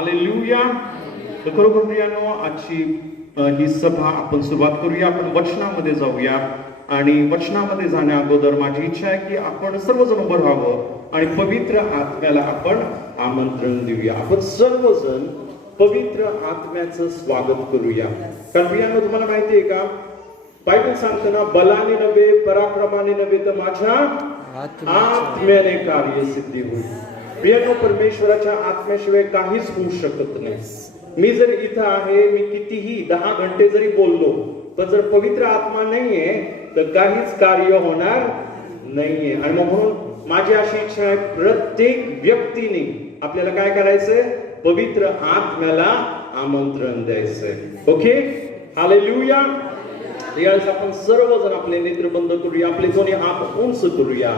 Hallelujah. तर खरोखर प्रियानो, आजची ही सभा आपण सुरुवात करूया. आपण वचनामध्ये जाऊया आणि वचनामध्ये जाण्या अगोदर माझी इच्छा आहे की आपण सर्वजण उभं राहावं आणि पवित्र आत्म्याला आपण आमंत्रण देऊया. आपण सर्वजण पवित्र आत्म्याचं स्वागत करूया. कारण प्रियानो, तुम्हाला माहिती आहे का, बायबल सांगताना बलाने नव्हे, पराक्रमाने नव्हे, तर माझ्या आत्म्याने कार्यसिद्धी होईल. प्रियानो, परमेश्वराच्या आत्म्याशिवाय काहीच होऊ शकत नाही. मी जर इथं आहे, मी कितीही 10 घंटे जरी बोललो, तर जर पवित्र आत्मा नाहीये तर काहीच कार्य होणार नाहीये. आणि म्हणून माझी अशी इच्छा आहे, प्रत्येक व्यक्तीने आपल्याला काय करायचंय, पवित्र आत्म्याला आमंत्रण द्यायचंय. Okay, hallelujah. यावेळेस आपण सर्वजण आपले नेत्र बंद करूया, आपले दोन्ही हात उंच करूया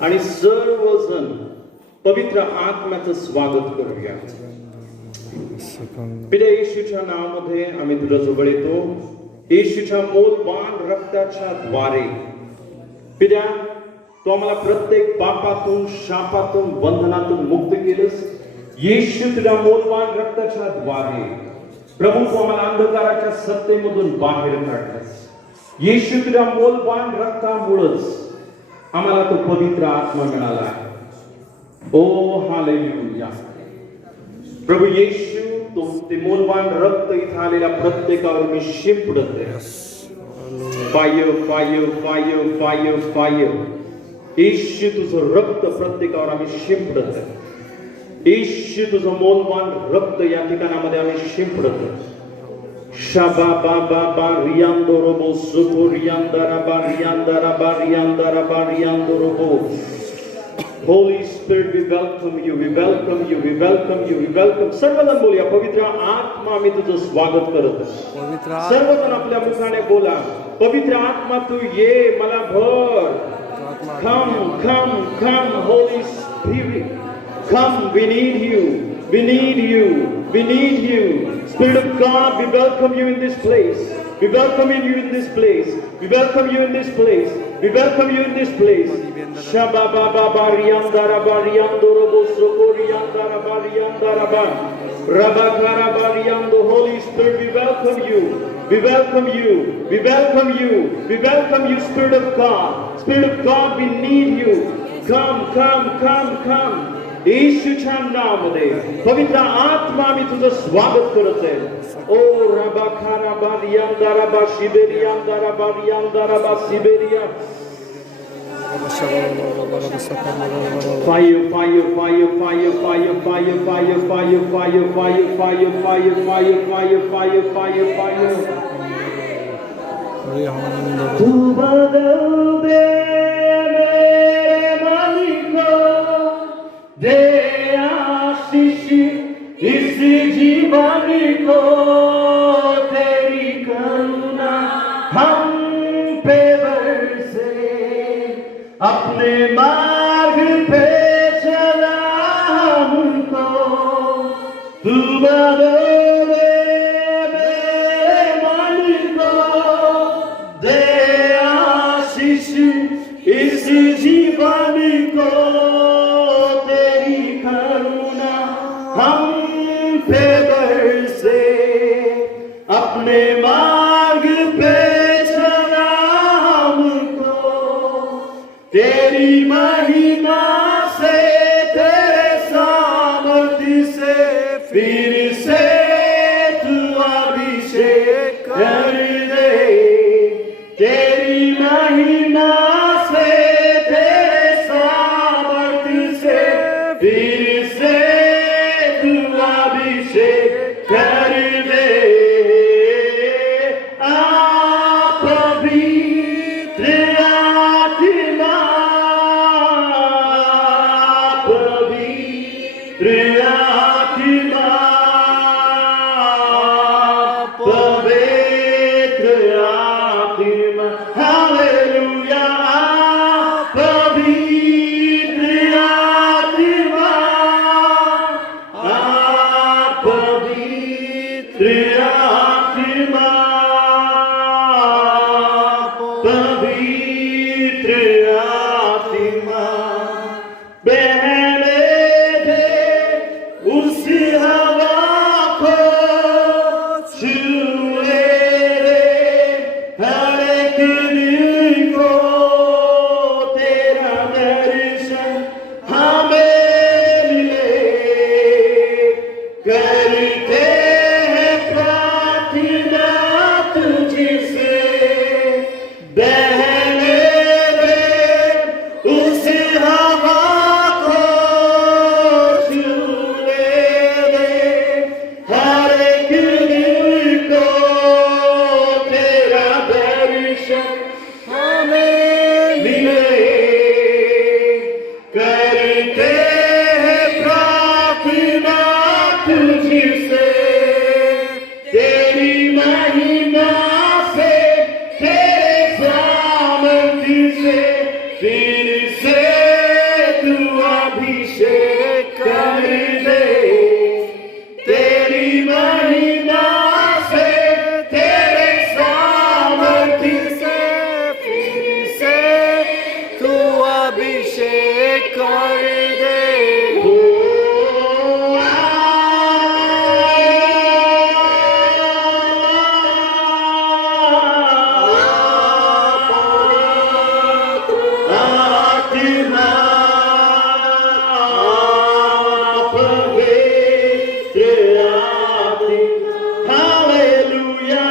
आणि सर्वजण पवित्र आत्म्याचं स्वागत करूया. पिता येशूच्या नावामध्ये आम्ही तुझ्या जवळ येतो. येशूच्या मौल्यवान रक्ताच्या द्वारे पिता, तू आम्हाला प्रत्येक पापातून, शापातून, बंधनातून मुक्त केलंस. येशू, तुझ्या मौल्यवान रक्ताच्या द्वारे प्रभू, तू आम्हाला अंधकाराच्या सत्तेमधून बाहेर काढलास. येशू, तुझ्या मौल्यवान रक्तामुळेच आम्हाला तो पवित्र आत्मा मिळाला. ओ हालेलुया. प्रभू येशू, तो ते मौल्यवान रक्त इथं आलेल्या प्रत्येकावर मी शिंपडत आहे. Fire fire fire fire fire. Yeshu, तुझं रक्त प्रत्येकावर आम्ही शिंपडत आहे. येशू, तुझं मौल्यवान रक्त या ठिकाणामध्ये आम्ही शिंपडत आहे. शाबा बाबा बा रियांदो रोबो सुको रियांदारा बा रियांदारा बा रियांदारा बा रियांदो robot. Holy Spirit, we welcome you, we welcome you, we welcome you, we welcome. सर्वजण बोलूया, पवित्र आत्मा, मी तुझं स्वागत करत आहे. सर्वजण आपल्या मुखाने बोला, पवित्र आत्मा तू ये, मला भर. Come, come, come, Holy Spirit. Come, we need you, we need you, we need you. Spirit of God, we welcome you in this place. We welcome you in this place. We welcome you in this place. We welcome you in this place. Shaba ba ba ba riandara ba riando robo soko riandara ba riandara ba rabakara ba riando. Holy Spirit, we welcome you. We welcome you. We welcome you. We welcome you, Spirit of God. Spirit of God, we need you. Come, come, come, come. येशूच्या नावामध्ये पवित्र आत्मा, मी तुझं स्वागत करत आहे. ओ रबाखारा बा रियांदारा बा शिबेरियांदारा बा रियांदारा बा Siberia. Fire, fire, fire, fire, fire, fire, fire, fire, fire, fire, fire, fire, fire, fire, fire, fire, fire. तू बदल दे मेरे मन को, दे आशीष इस जीवन को. तेरी करुणा हम पे बरसे, अपने मार्ग पे चला हमको. तू बदल मेरे मन को, दे आशीष इस जीवन को. तेरी करुणा हम पे बरसे, अपने मार्ग पे चला हमको. तेरी महिमा से, तेरे सामर्थ्य से, फिर से तू अभिषेक कर दे. तेरी महिमा से, तेरे सामर्थ्य से, फिर से तू अभिषेक कर दे. आप पवित्र आत्मा, पवित्र आत्मा, पवित्र आत्मा. हालेलुया. पवित्र आत्मा, पवित्र आत्मा, पवित्र आत्मा. बहने दे उस हवा दिल को तेरा दर्शन हमें मिले, करते हैं प्रार्थना तुझसे, बहने दे उस हवा को, छूने दे हर एक दिल को तेरा दर्शन हमें मिले, करते हैं प्रार्थना तुझसे, तेरी महिमा से तेरे सामर्थ्य से फिर से तू अभिषेक कर दे, तेरी महिमा से तेरे सामर्थ्य से फिर से तू अभिषेक कर दे। हो आत्मा पवित्र आत्मा, हालेलुया,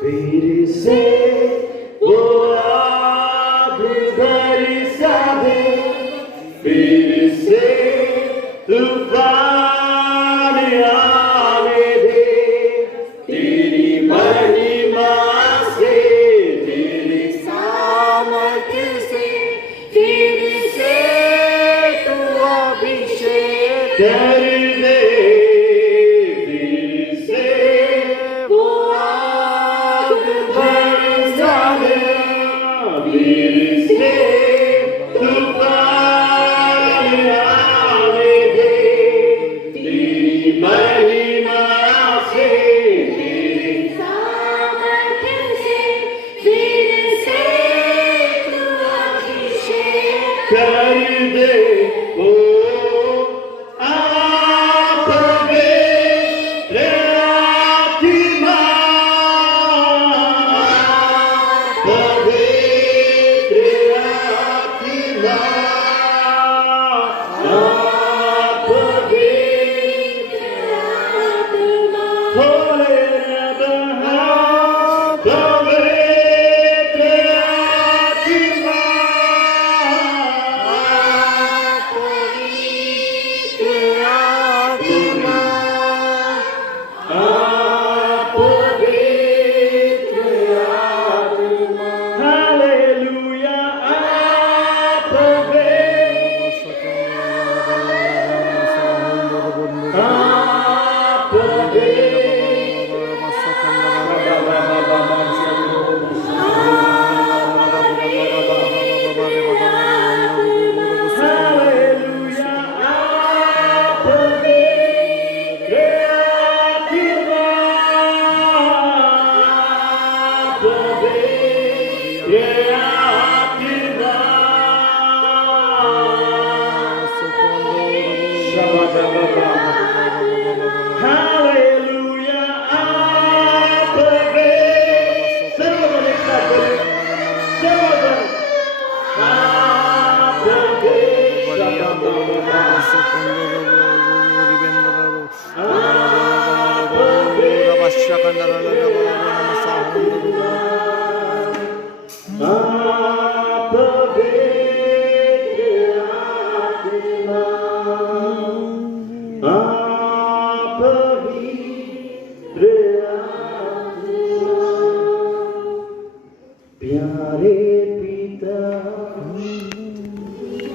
फिर से वो आग बरसा दे, फिर से तूफान आने दे, तेरी महिमा से तेरी सामर्थ्य से फिर से तू अभिषेक कर दे, फिर से वो आग बरसा दे, फिर से तूफान आने दे, तेरी महिमा से तेरी सामर्थ्य से फिर से तू अभिषेक कर दे। ओ आप पवित्र आत्मा, पवित्र आत्मा, आप पवित्र आत्मा, होले रहा, पवित्र आत्मा, पवित्र आत्मा, आप पवित्र आत्मा, हालेलुया, आप पवित्र, आप हालेलुया, आप पवित्र आत्मा, पवित्र आत्मा, हालेलुया, आप पवित्र, सर्वजन एक साथ बोलें, सर्वजन, आप पवित्र आत्मा, आप पवित्र आत्मा, आप पवित्र आत्मा, प्यारे पिता,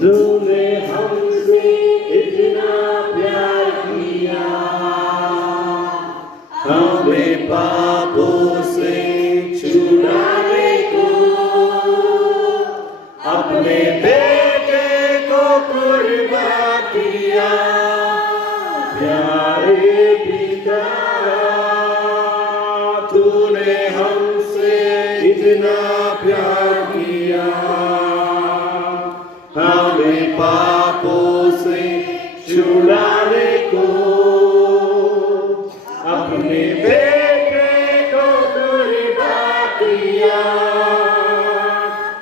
तूने हमसे इतना प्यार किया, हमें पापों से छुड़ाने को अपने बेटे को कुर्बान किया, प्यारे पिता, इतना प्यार किया, हमें पापों से छुड़ाने को अपने बेटे को कुर्बान किया।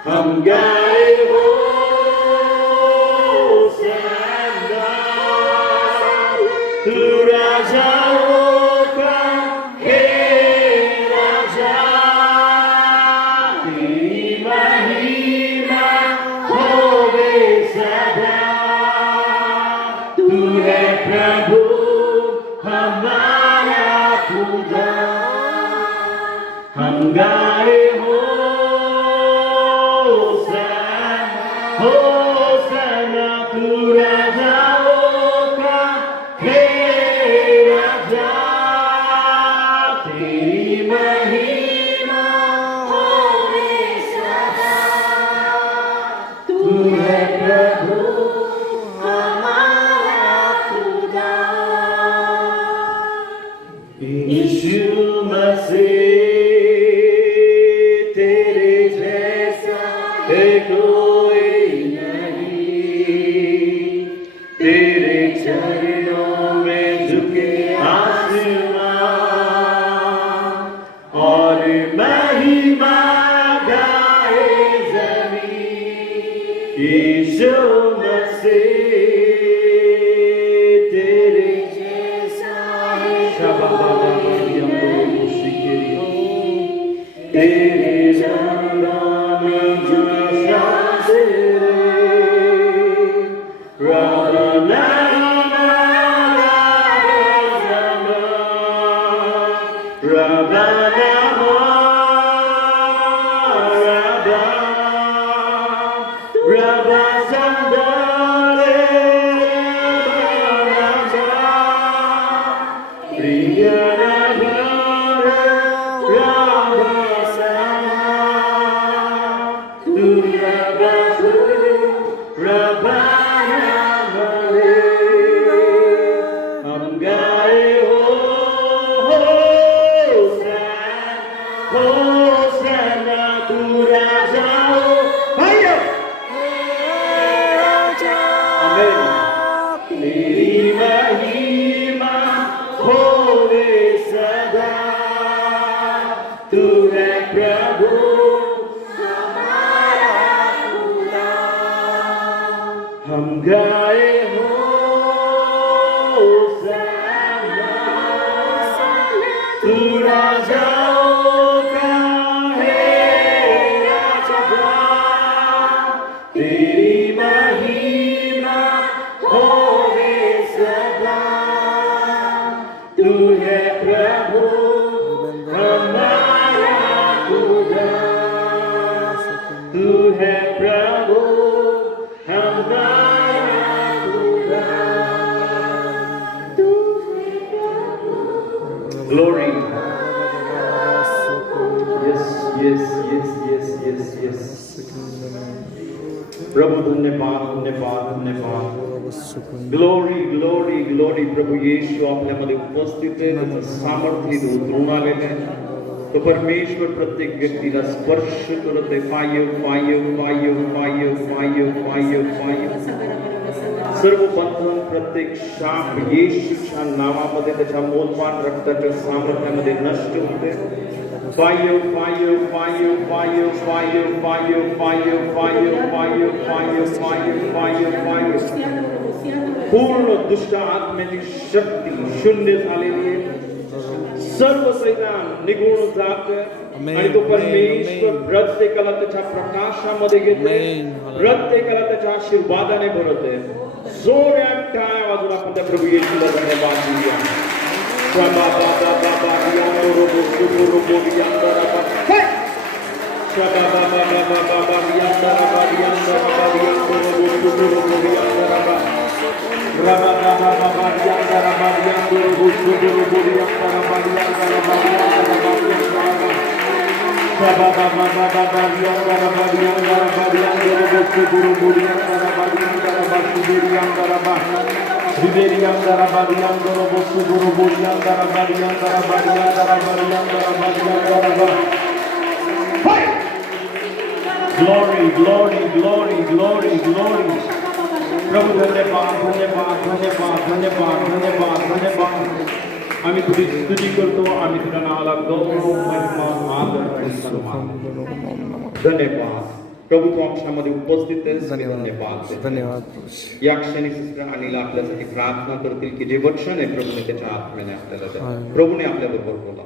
हम गाए हो सदा, तू राजाओं का हे राजा, तेरी महिमा होवे सदा। तू है प्रभु हमारा खुदा, हम गाए हो सना, तू राजाओं का हे राजा, तेरी महिमा होवे सदा। तू है प्रभु हमारा खुदा। यीशु मसीह, तेरे जैसा है कोई नहीं, तेरे चरणों में झुके आसमां और महिमा गाए ज़मीन। यीशु मसीह, तेरे जैसा है तेरे चरणों में झुके हम गाए हो होसना, तू राजाओं भैया आमीन। तेरी महिमा होवे सदा, तू है प्रभु हमारा खुदा। हम गाए हो तू राजाओं का है राजा, तेरी महिमा होवे सदा। तू है प्रभु हमारा खुदा, तू है प्रभु हमारा खुदा। Glory. Yes. प्रभु धन्यवाद धन्यवाद धन्यवाद। ग्लोरी प्रभु येशू आपल्यामध्ये उपस्थित आहे, त्याचं सामर्थ्य उतरून आलेलं आहे। तो परमेश्वर प्रत्येक व्यक्तीला स्पर्श करत आहे। फायर सर्व बंधन, प्रत्येक शाप येशूच्या नावामध्ये, त्याच्या मोलपान रक्ताच्या सामर्थ्यामध्ये नष्ट होते। फायर पूर्ण दुष्ट आत्म्याची शक्ती शून्य झालेली आहे। सर्व सैतान निघून जात आणि तो परमेश्वर प्रत्येकाला त्याच्या प्रकाशामध्ये घेते, प्रत्येकाला त्याच्या आशीर्वादाने भरते। जोरात टाळ्या वाजवून आपण त्या प्रभू येशूला धन्यवाद देऊया। Hey! Glory glory glory glory glory प्रभू धन्यवाद धन्यवाद धन्यवाद धन्यवाद धन्यवाद धन्यवाद आम्ही तुझी स्तुती करतो आम्ही तुझ्या नावाला गौरव महिमा आदर आणि सन्मान धन्यवाद प्रभू तू आमच्यामध्ये उपस्थित आहेस धन्यवाद धन्यवाद या क्षणी सिस्टर अनिल आपल्यासाठी प्रार्थना करतील की जे वचन आहे प्रभूने त्याच्या आत्म्याने आपल्याला द्या प्रभूने आपल्या बरोबर बोला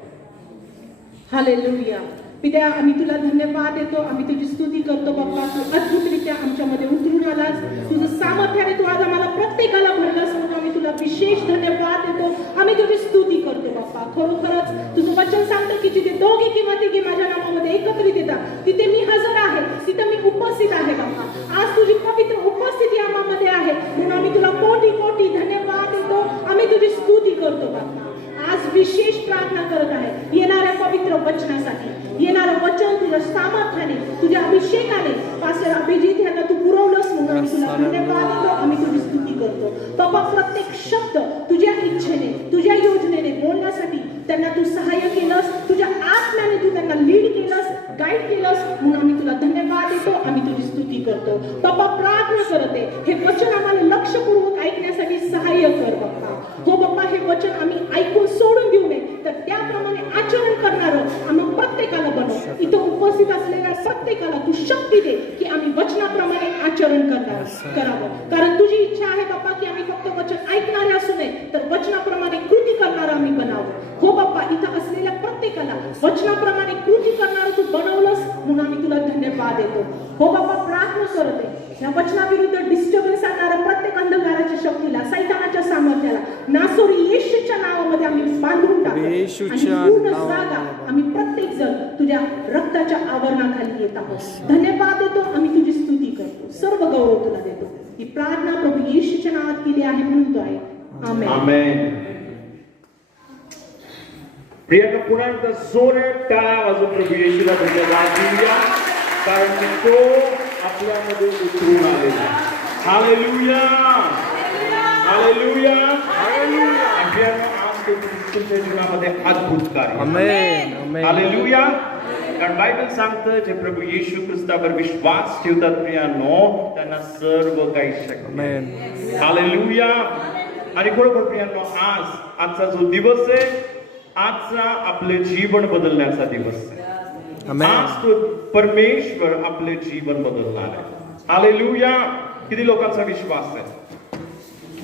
हालेलुया पित्या आम्ही तुला धन्यवाद देतो आम्ही तुझी स्तुती करतो बाप्पा तू अद्भुतरित्या आमच्यामध्ये उतरून आलास तुझं सामर्थ्याने तू आज आम्हाला प्रत्येकाला भरलास म्हणून आम्ही तुला विशेष धन्यवाद देतो आम्ही तुझी स्तुती करतो बाप्पा खरोखरच तुझं वचन सांगतं की जिथे दोघे किंवा तिघे माझ्या नावामध्ये एकत्रित येतात तिथे मी हजर आहे तिथे मी उपस्थित आहे बाप्पा आज तुझी पवित्र उपस्थिती आम्हामध्ये आहे म्हणून आम्ही तुला कोटी कोटी धन्यवाद देतो आम्ही तुझी स्तुती करतो बाप्पा आज विशेष प्रार्थना करत आहे येणाऱ्या पवित्र वचनासाठी येणारं वचन तुझ्या सामर्थ्याने तुझ्या अभिषेकाने पास्टर अभिजित यांना तू पुरवलंस म्हणून आम्ही तुला धन्यवाद देतो आम्ही तुझी स्तुती करतो बाबा प्रत्येक शब्द तुझ्या इच्छेने तुझ्या योजनेने बोलण्यासाठी त्यांना तू सहाय्य केलंस तुझ्या आत्म्याने तू त्यांना लीड केलंस गाईड केलंस म्हणून आम्ही तुला धन्यवाद देतो आम्ही तुझी स्तुती करतो बाबा प्रार्थना करते हे वचन आम्हाला लक्षपूर्वक ऐकण्यासाठी सहाय्य कर बाप्पा हो बाप्पा हे वचन आम्ही ऐकून सोडून देऊ नये तर त्याप्रमाणे आचरण करणारं आम्ही प्रत्येकाला बनव इथं उपस्थित असलेल्या प्रत्येकाला तू शक्ती दे की आम्ही वचनाप्रमाणे आचरण करावं कारण तुझी इच्छा आहे बाप्पा की आम्ही फक्त वचन ऐकणारे असू नये तर वचनाप्रमाणे कृती करणारं आम्ही बनावं हो बाप्पा इथं असलेल्या प्रत्येकाला वचनाप्रमाणे कृती करणारं तू बनवलंस म्हणून आम्ही तुला धन्यवाद देतो हो बाप्पा प्रार्थना करते या वचनाविरुद्ध डिस्टर्बन्स आणणाऱ्या प्रत्येक अंधकाराच्या शक्तीला सैतानाच्या सामर्थ्याला नासोरी येशूच्या नावामध्ये आम्ही बांधून टाकतो आणि पूर्ण जागा आम्ही प्रत्येक जण तुझ्या रक्ताच्या आवरणाखाली येत आहोत धन्यवाद देतो आम्ही तुझी स्तुती करतो सर्व गौरव तुला देतो ही प्रार्थना प्रभू येशूच्या नावात केली आहे म्हणून तो आहे आमेन आमेन प्रियांका पुन्हा एकदा जोरात टाळ्या वाजवून प्रभू येशूला धन्यवाद देऊया कारण की तो आपल्यामध्ये उतरून आलेला आहे हालेलुया हालेलुया हालेलुया आज तो तुमच्या जीवनामध्ये अद्भुत कार्य आमेन हालेलुया कारण बायबल सांगतं जे प्रभू येशू ख्रिस्तावर विश्वास ठेवतात प्रियानो त्यांना सर्व काही शक्य आहे हालेलुया आणि खरोखर प्रियानो आजचा जो दिवस आहे आजचा आपले जीवन बदलण्याचा दिवस आहे आज तो परमेश्वर आपले जीवन बदलणार आहे हालेलुया किती लोकांचा विश्वास आहे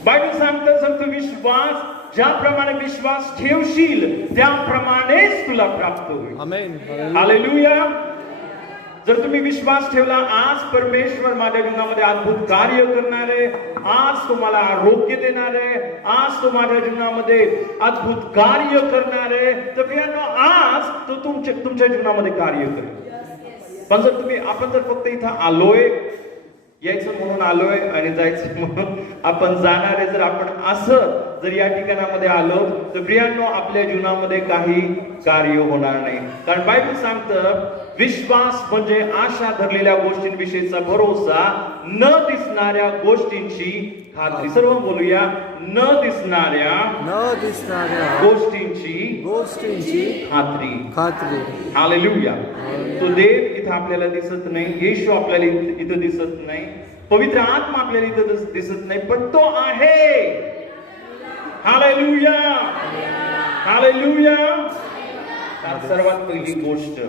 बायबल सांगतं विश्वास ज्याप्रमाणे विश्वास ठेवशील त्याप्रमाणेच तुला प्राप्त होईल आमेन हालेलुया जर तुम्ही विश्वास ठेवला आज परमेश्वर माझ्या जीवनामध्ये अद्भुत कार्य करणार आहे आज तुम्हाला आरोग्य देणार आहे आज तो माझ्या जीवनामध्ये अद्भुत कार्य करणार आहे तर प्रियांनो आज तो तुमच्या जीवनामध्ये कार्य करेल पण जर आपण जर फक्त इथं आलोय यायचं म्हणून आलोय आणि जायचं म्हणून आपण जाणार आहे जर आपण असं जर या ठिकाणामध्ये आलो तर प्रियांनो आपल्या जीवनामध्ये काही कार्य होणार नाही कारण बायबल सांगतं विश्वास म्हणजे आशा धरलेल्या गोष्टींविषयीचा भरोसा न दिसणाऱ्या गोष्टींची खात्री सर्व बोलूया न दिसणाऱ्या गोष्टींची खात्री हालेलुया तो देव इथं आपल्याला दिसत नाही येशू आपल्याला इथं दिसत नाही पवित्र आत्मा आपल्याला इथं दिसत नाही पण तो आहे हालेलुया हालेलुया सर्वात पहिली गोष्ट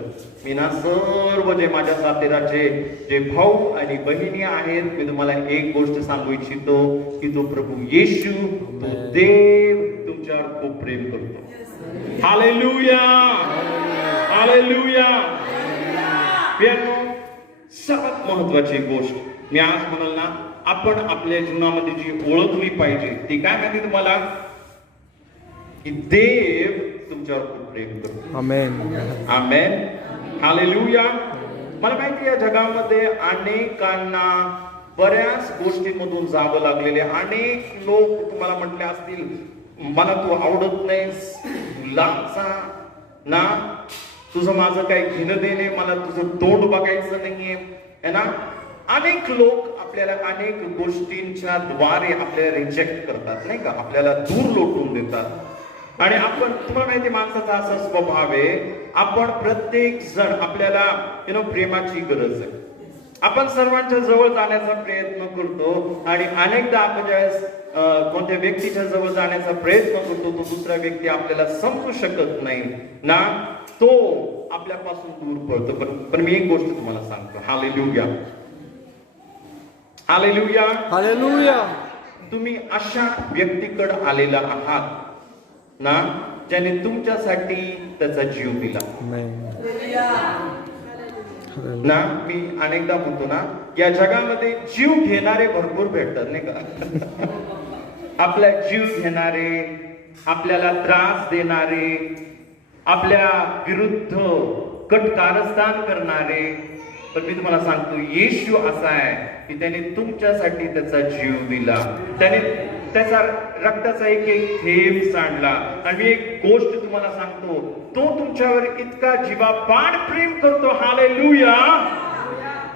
मी ना सर्व जे माझ्या साथीदाराचे जे भाऊ आणि बहिणी आहेत मी तुम्हाला एक गोष्ट सांगू इच्छितो की तो प्रभू येशू तो देव तुमच्यावर खूप प्रेम करतो हालेलुया हालेलुया सर्वात महत्वाची गोष्ट मी आज म्हणाल ना आपण आपल्या जीवनामध्ये जी ओळखली पाहिजे ती काय माहिती तुम्हाला की देव तुमच्यावर खूप प्रेम करतो आमेन आमेन हालेलुया मला माहिती या जगामध्ये अनेकांना बऱ्याच गोष्टींमधून जावं लागलेले अनेक लोक तुम्हाला म्हटले असतील मला तू आवडत नाहीस लाचा ना तुझं माझं काही घेणं देणे मला तुझं तोंड बघायचं नाहीये है ना अनेक लोक आपल्याला अनेक गोष्टींच्या द्वारे आपल्याला रिजेक्ट करतात नाही का आपल्याला दूर लोटून देतात आणि आपण तुम्हाला माहिती माणसाचा असा स्वभाव आहे आपण प्रत्येक जण आपल्याला प्रेमाची गरज आहे आपण सर्वांच्या जवळ जाण्याचा प्रयत्न करतो आणि अनेकदा आपण ज्यावेळेस कोणत्या व्यक्तीच्या जवळ जाण्याचा प्रयत्न करतो तो दुसरा व्यक्ती आपल्याला समजू शकत नाही ना, तो आपल्यापासून दूर पळतो. पण मी एक गोष्ट तुम्हाला सांगतो, हालेलुया हालेलुया, हालेलुया. तुम्ही अशा व्यक्तीकडे आलेला आहात ना ज्याने तुमच्यासाठी त्याचा जीव दिला ना. मी अनेकदा म्हणतो ना, या जगामध्ये जीव घेणारे भरपूर भेटतात नाही का. आपला जीव घेणारे, आपल्याला त्रास देणारे, आपल्या विरुद्ध कटकारस्थान करणारे. पण मी तुम्हाला सांगतो, येशू असा आहे की त्याने तुमच्यासाठी त्याचा जीव दिला, त्याने त्याचा रक्ताचा एक एक थेंब सांडला. आणि मी एक गोष्ट तुम्हाला सांगतो, तो तुमच्यावर इतका जीवापाड प्रेम करतो, हालेलुया.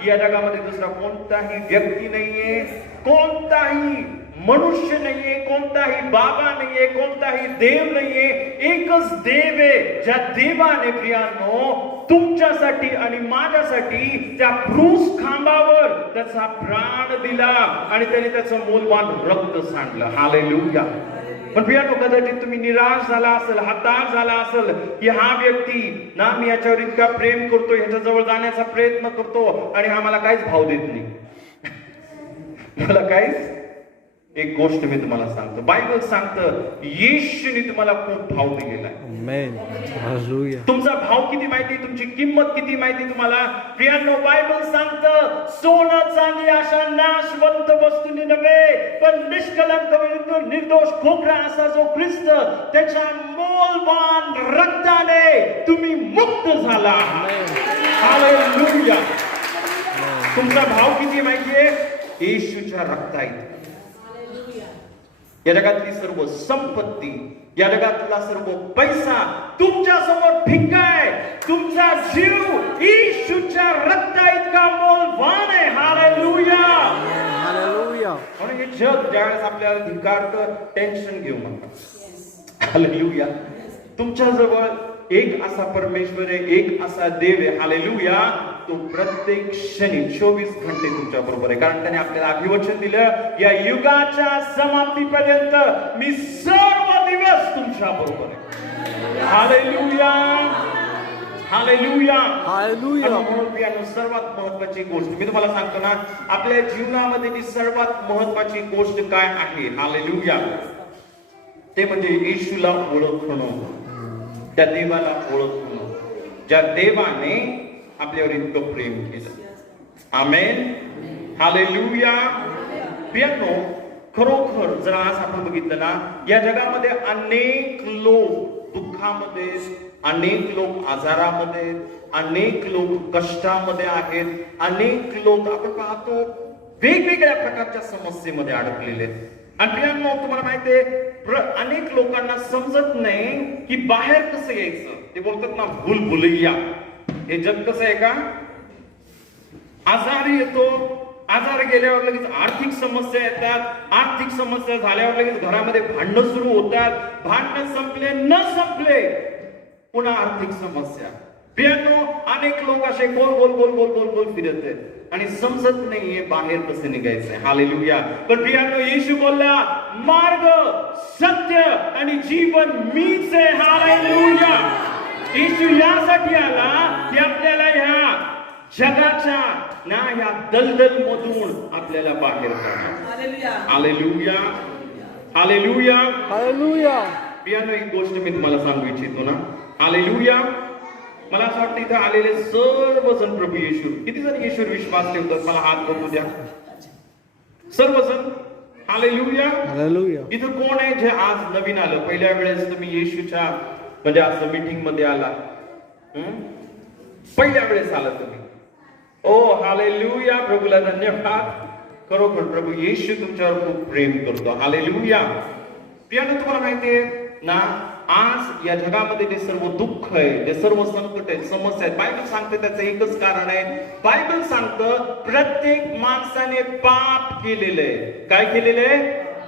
या जगामध्ये दुसरा कोणताही व्यक्ती नाहीये, कोणताही मनुष्य नाहीये, कोणताही बाबा नाहीये, कोणताही देव नाहीये. एकच देव आहे, ज्या देवाने प्रियानो तुमच्यासाठी आणि माझ्यासाठी त्या क्रूस खांबावर त्याचा प्राण दिला आणि त्याने त्याचं मोलवान रक्त सांडलं, हालेलुया. पण प्रियानो, कदाचित तुम्ही निराश झाला असेल, हताश झाला असेल की हा व्यक्ती ना, मी याच्यावर इतका प्रेम करतो, ह्याच्या जवळ जाण्याचा प्रयत्न करतो आणि हा मला काहीच भाव देत नाही. मला काहीच. एक गोष्ट मी तुम्हाला सांगतो, बायबल सांगतं येशूने तुम्हाला खूप भाव दिलेला आहे. आमेन. हालेलुया. तुमचा भाव किती माहिती, तुमची किंमत किती माहिती तुम्हाला. प्रियांनो, बायबल सांगतं सोनं चांदी अशा नाशवंत वस्तूंनी नव्हे, पण निष्कलंक निर्दोष खोकरा असा जो ख्रिस्त, त्याच्या मोलवान रक्ताने तुम्ही मुक्त झाला. हालेलुया. तुमचा भाव किती माहितीये, येशूच्या रक्ताइतका. या जगातली सर्व संपत्ती, या जगातला सर्व पैसा तुमच्या समोर फिक्का आहे. तुमचा जीव येशूच्या रक्ता इतका मौल्यवान आहे. हालेलुया. हालेलुया. म्हणून हे जग ज्यावेळेस आपल्याला धिक्कारतं, टेन्शन घेऊ नका. हालेलुया. तुमच्या जवळ एक असा परमेश्वर आहे, एक असा देव आहे, हालेलुया. तो प्रत्येक क्षणी 24 घंटे तुमच्या बरोबर आहे, कारण त्याने आपल्याला अभिवचन दिलं, या युगाच्या समाप्तीपर्यंत मी सर्व दिवस तुमच्या बरोबर आहे. हालेलुया. हालेलुया. हालेलुया. म्हणून सर्वात महत्वाची गोष्ट मी तुम्हाला सांगतो ना, आपल्या जीवनामध्ये जी सर्वात महत्वाची गोष्ट काय आहे, हालेलुया, ते म्हणजे येशूला ओळखणं, त्या देवाला ओळखणं, ज्या देवाने आपल्यावर इतकं प्रेम केलं. आमेन. हालेलुया. प्रियांनो, खरोखर जर आज आपण बघितलं ना, या जगामध्ये अनेक लोक दुःखामध्ये, अनेक लोक आजारामध्ये, अनेक लोक कष्टामध्ये आहेत, अनेक लोक आपण पाहतो वेगवेगळ्या प्रकारच्या समस्येमध्ये अडकलेले आहेत. आणि प्रियांनो, तुम्हाला माहितीये, अनेक लोकांना समजत नाही की बाहेर कसं यायचं. ते बोलतात ना, भूलभुलैया. हे जग कसं आहे का, आजार येतो, आजार गेल्यावर लगेच आर्थिक समस्या येतात, आर्थिक समस्या झाल्यावर लगेच घरामध्ये भांडणं सुरू होतात, भांडणं संपले न संपले पुन्हा आर्थिक समस्या. प्रियांनो, अनेक लोक असे गोल गोल गोल गोल गोल गोल फिरत आहेत आणि समजत नाहीये बाहेर कसे निघायचंय. हालेलुया. पण प्रियांनो, येशू बोलला, मार्ग, सत्य आणि जीवन मीच आहे. हालेलुया. येशू यासाठी आला की आपल्याला ह्या जगाच्या ना या दलदल मधून आपल्याला बाहेर काढणार. हालेलुया. हालेलुया. हालेलुया. प्रियांनो, एक गोष्ट मी तुम्हाला सांगू इच्छितो ना, हालेलुया. मला असं वाटतं इथे आलेले सर्वजण प्रभू येशू, किती जण येशूवर विश्वास ठेवतात, मला हात बघू द्या. सर्वजण. हालेलुया. हालेलुया. इथं कोण आहे जे आज नवीन आलं, पहिल्या वेळेस तुम्ही येशूच्या म्हणजे असं मीटिंग मध्ये आला, पहिल्या वेळेस आला तुम्ही. ओ हालेलुया. प्रभूला धन्यवाद. खरोखर प्रभू येशू तुमच्यावर खूप प्रेम करतो. हालेलुया. प्रियांनो, तुम्हाला माहितीये ना, आज या जगामध्ये जे सर्व दुःख आहे, जे सर्व संकट आहेत, समस्या आहेत, बायबल सांगते त्याचं एकच कारण आहे. बायबल सांगतं प्रत्येक माणसाने पाप केलेलं आहे. काय केलेलं आहे?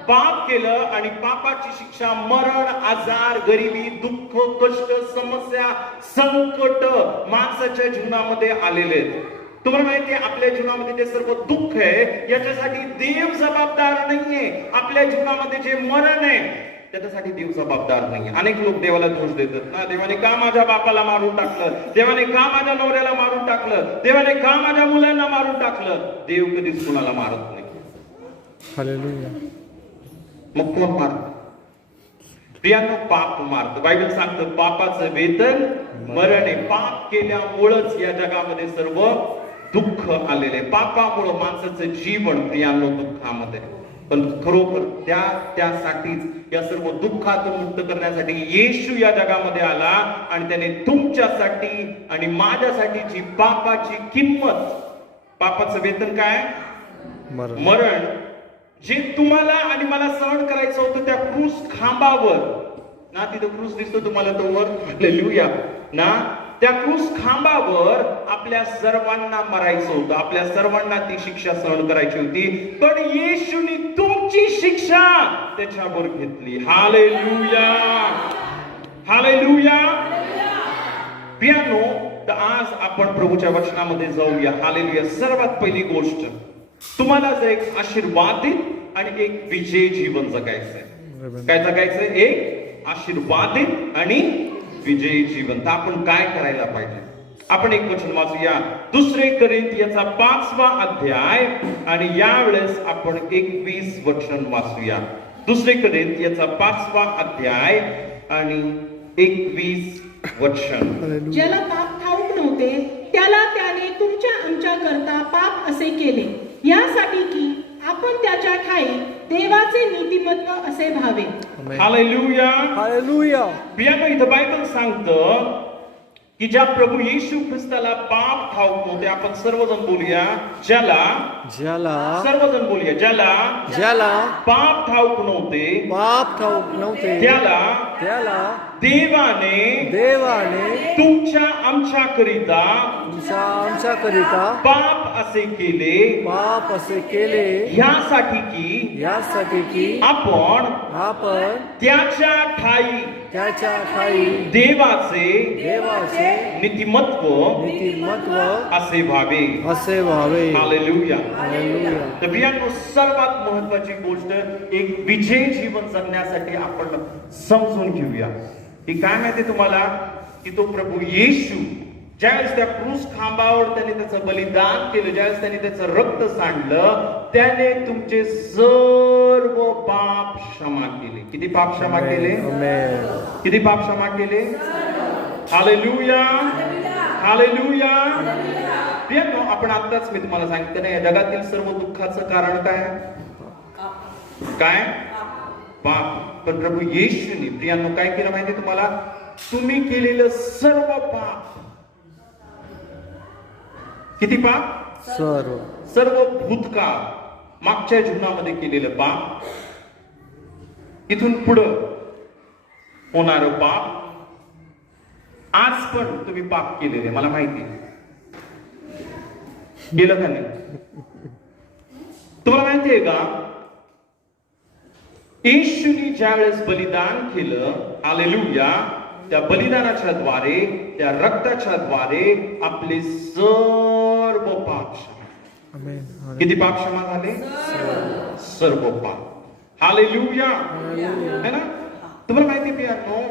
पाप केलं आणि पापाची शिक्षा मरण, आजार, गरिबी, दुःख, कष्ट, समस्या, संकट माणसाच्या जीवनामध्ये आलेले आहेत. तुम्हाला माहिती आहे आपल्या जीवनामध्ये जे सर्व दुःख आहे याच्यासाठी देव जबाबदार नाहीये. आपल्या जीवनामध्ये जे मरण आहे त्याच्यासाठी देव जबाबदार नाहीये. अनेक लोक देवाला दोष देतात ना, देवाने का माझ्या बापाला मारून टाकलं, देवाने का माझ्या नवऱ्याला मारून टाकलं, देवाने का माझ्या मुलांना मारून टाकलं. देव कधीच कुणाला मारत नाही. हालेलुया. मग कोण मारत? प्रियांनो, पाप मारत. बायबल सांगतं पापाचं वेतन मरण आहे. पाप केल्यामुळंच या जगामध्ये सर्व दुःख आलेले. पापामुळं माणसाचं जीवन प्रियांनो दुःखामध्ये. पण खरोखर त्यासाठीच या सर्व दुःखातून मुक्त करण्यासाठी येशू या जगामध्ये आला आणि त्याने तुमच्यासाठी आणि माझ्यासाठी जी पापाची किंमत, पापाचं वेतन काय? मरण, जे तुम्हाला आणि मला सहन करायचं होतं त्या क्रूस खांबावर ना, तिथं क्रूस दिसतो तुम्हाला तो वर, हालेलुया ना, त्या क्रूस खांबावर आपल्या सर्वांना मरायचं होतं, आपल्या सर्वांना ती शिक्षा सहन करायची होती. पण येशूने तुमची शिक्षा त्याच्यावर घेतली. Hallelujah, hallelujah. प्रियांनो, तर आज आपण प्रभूच्या वचनामध्ये जाऊया. हालेलुया. सर्वात पहिली गोष्ट, तुम्हाला जर एक आशीर्वादित आणि एक विजयी जीवन जगायचंय. काय जगायचंय? एक आशीर्वादित आणि विजयी जीवन. तर आपण काय करायला पाहिजे? आपण एक वचन वाचूया, 2 कोरिंथियाचा 5वा अध्याय आणि यावेळेस आपण 21 वचन वाचूया. 2 कोरिंथियाचा 5वा अध्याय आणि 21 वचन. ज्याला पाप ठाऊक नव्हते त्याला त्याने तुमच्या आमच्या करता पाप असे केले, यासाठी की आपण त्याच्या ठाई देवाचे नीतिमत्व असे भावे. Hallelujah, hallelujah. प्रियांनो, इथं बायबल सांगतं की ज्या प्रभू येशू ख्रिस्ताला पाप ठाऊक नव्हते. आपण सर्वजण बोलूया, ज्याला सर्वजण बोलूया, ज्याला पाप ठाऊक नव्हते, पाप ठाऊक नव्हते त्याला देवाने तुमच्या आमच्याकरिता पाप असे केले, ह्यासाठी की आपण त्याच्या ठाई देवाचे नीतिमत्व असे व्हावे. हालेलुया. तर प्रियांनो, सर्वात महत्वाची गोष्ट एक विजयी जीवन जगण्यासाठी आपण समजून घेऊया की काय माहिती तुम्हाला, की तो प्रभू येशू ज्यावेळेस त्या क्रूस खांबावर त्याने त्याचं बलिदान केलं, ज्यावेळेस त्याने त्याचं रक्त सांडलं, त्याने तुमचे सर्व पाप क्षमा केले. किती पाप क्षमा केले? किती पाप क्षमा केले? Hallelujah, hallelujah. प्रियांनो, आपण आताच मी तुम्हाला सांगितलं नाही, या जगातील सर्व दुःखाचं कारण काय? पाप. पण प्रभू येशूने प्रियांनो काय केलं माहिती तुम्हाला? तुम्ही केलेलं सर्व पाप, किती पाप? सर्व भूतकाळ, मागच्या जीवनामध्ये केलेलं पाप, इथून पुढं होणारं पाप, आज पण तुम्ही पाप केलेले मला माहिती. केलं का नाही? तुम्हाला माहिती आहे का, येशूने ज्यावेळेस बलिदान केलं, हालेलुया, त्या बलिदानाच्या द्वारे, त्या रक्ताच्या द्वारे आपले सर्व पाप क्षमा. किती पाप क्षमा झाले? सर्व पाप. हालेलुया, है ना? तुम्हाला माहिती प्रियांनो,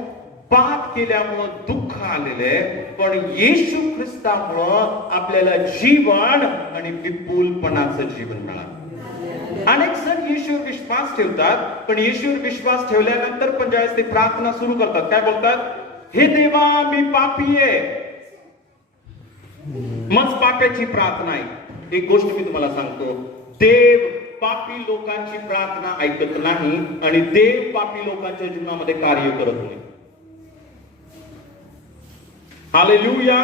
पाप केल्यामुळं दुःख आलेले, पण येशू ख्रिस्तामुळं आपल्याला जीवन आणि विपुलपणाचं जीवन मिळालं. अनेक जण येशूवर विश्वास ठेवतात, पण येशूवर विश्वास ठेवल्यानंतर पण ज्यावेळेस ते प्रार्थना सुरू करतात, काय बोलतात? हे देवा, मी पापी आहे. मग पाप्याची प्रार्थना आहे. एक गोष्ट मी तुम्हाला सांगतो, देव पापी लोकांची प्रार्थना ऐकत नाही आणि देव पापी लोकांच्या जीवनामध्ये कार्य करत नाही. हालेलुया.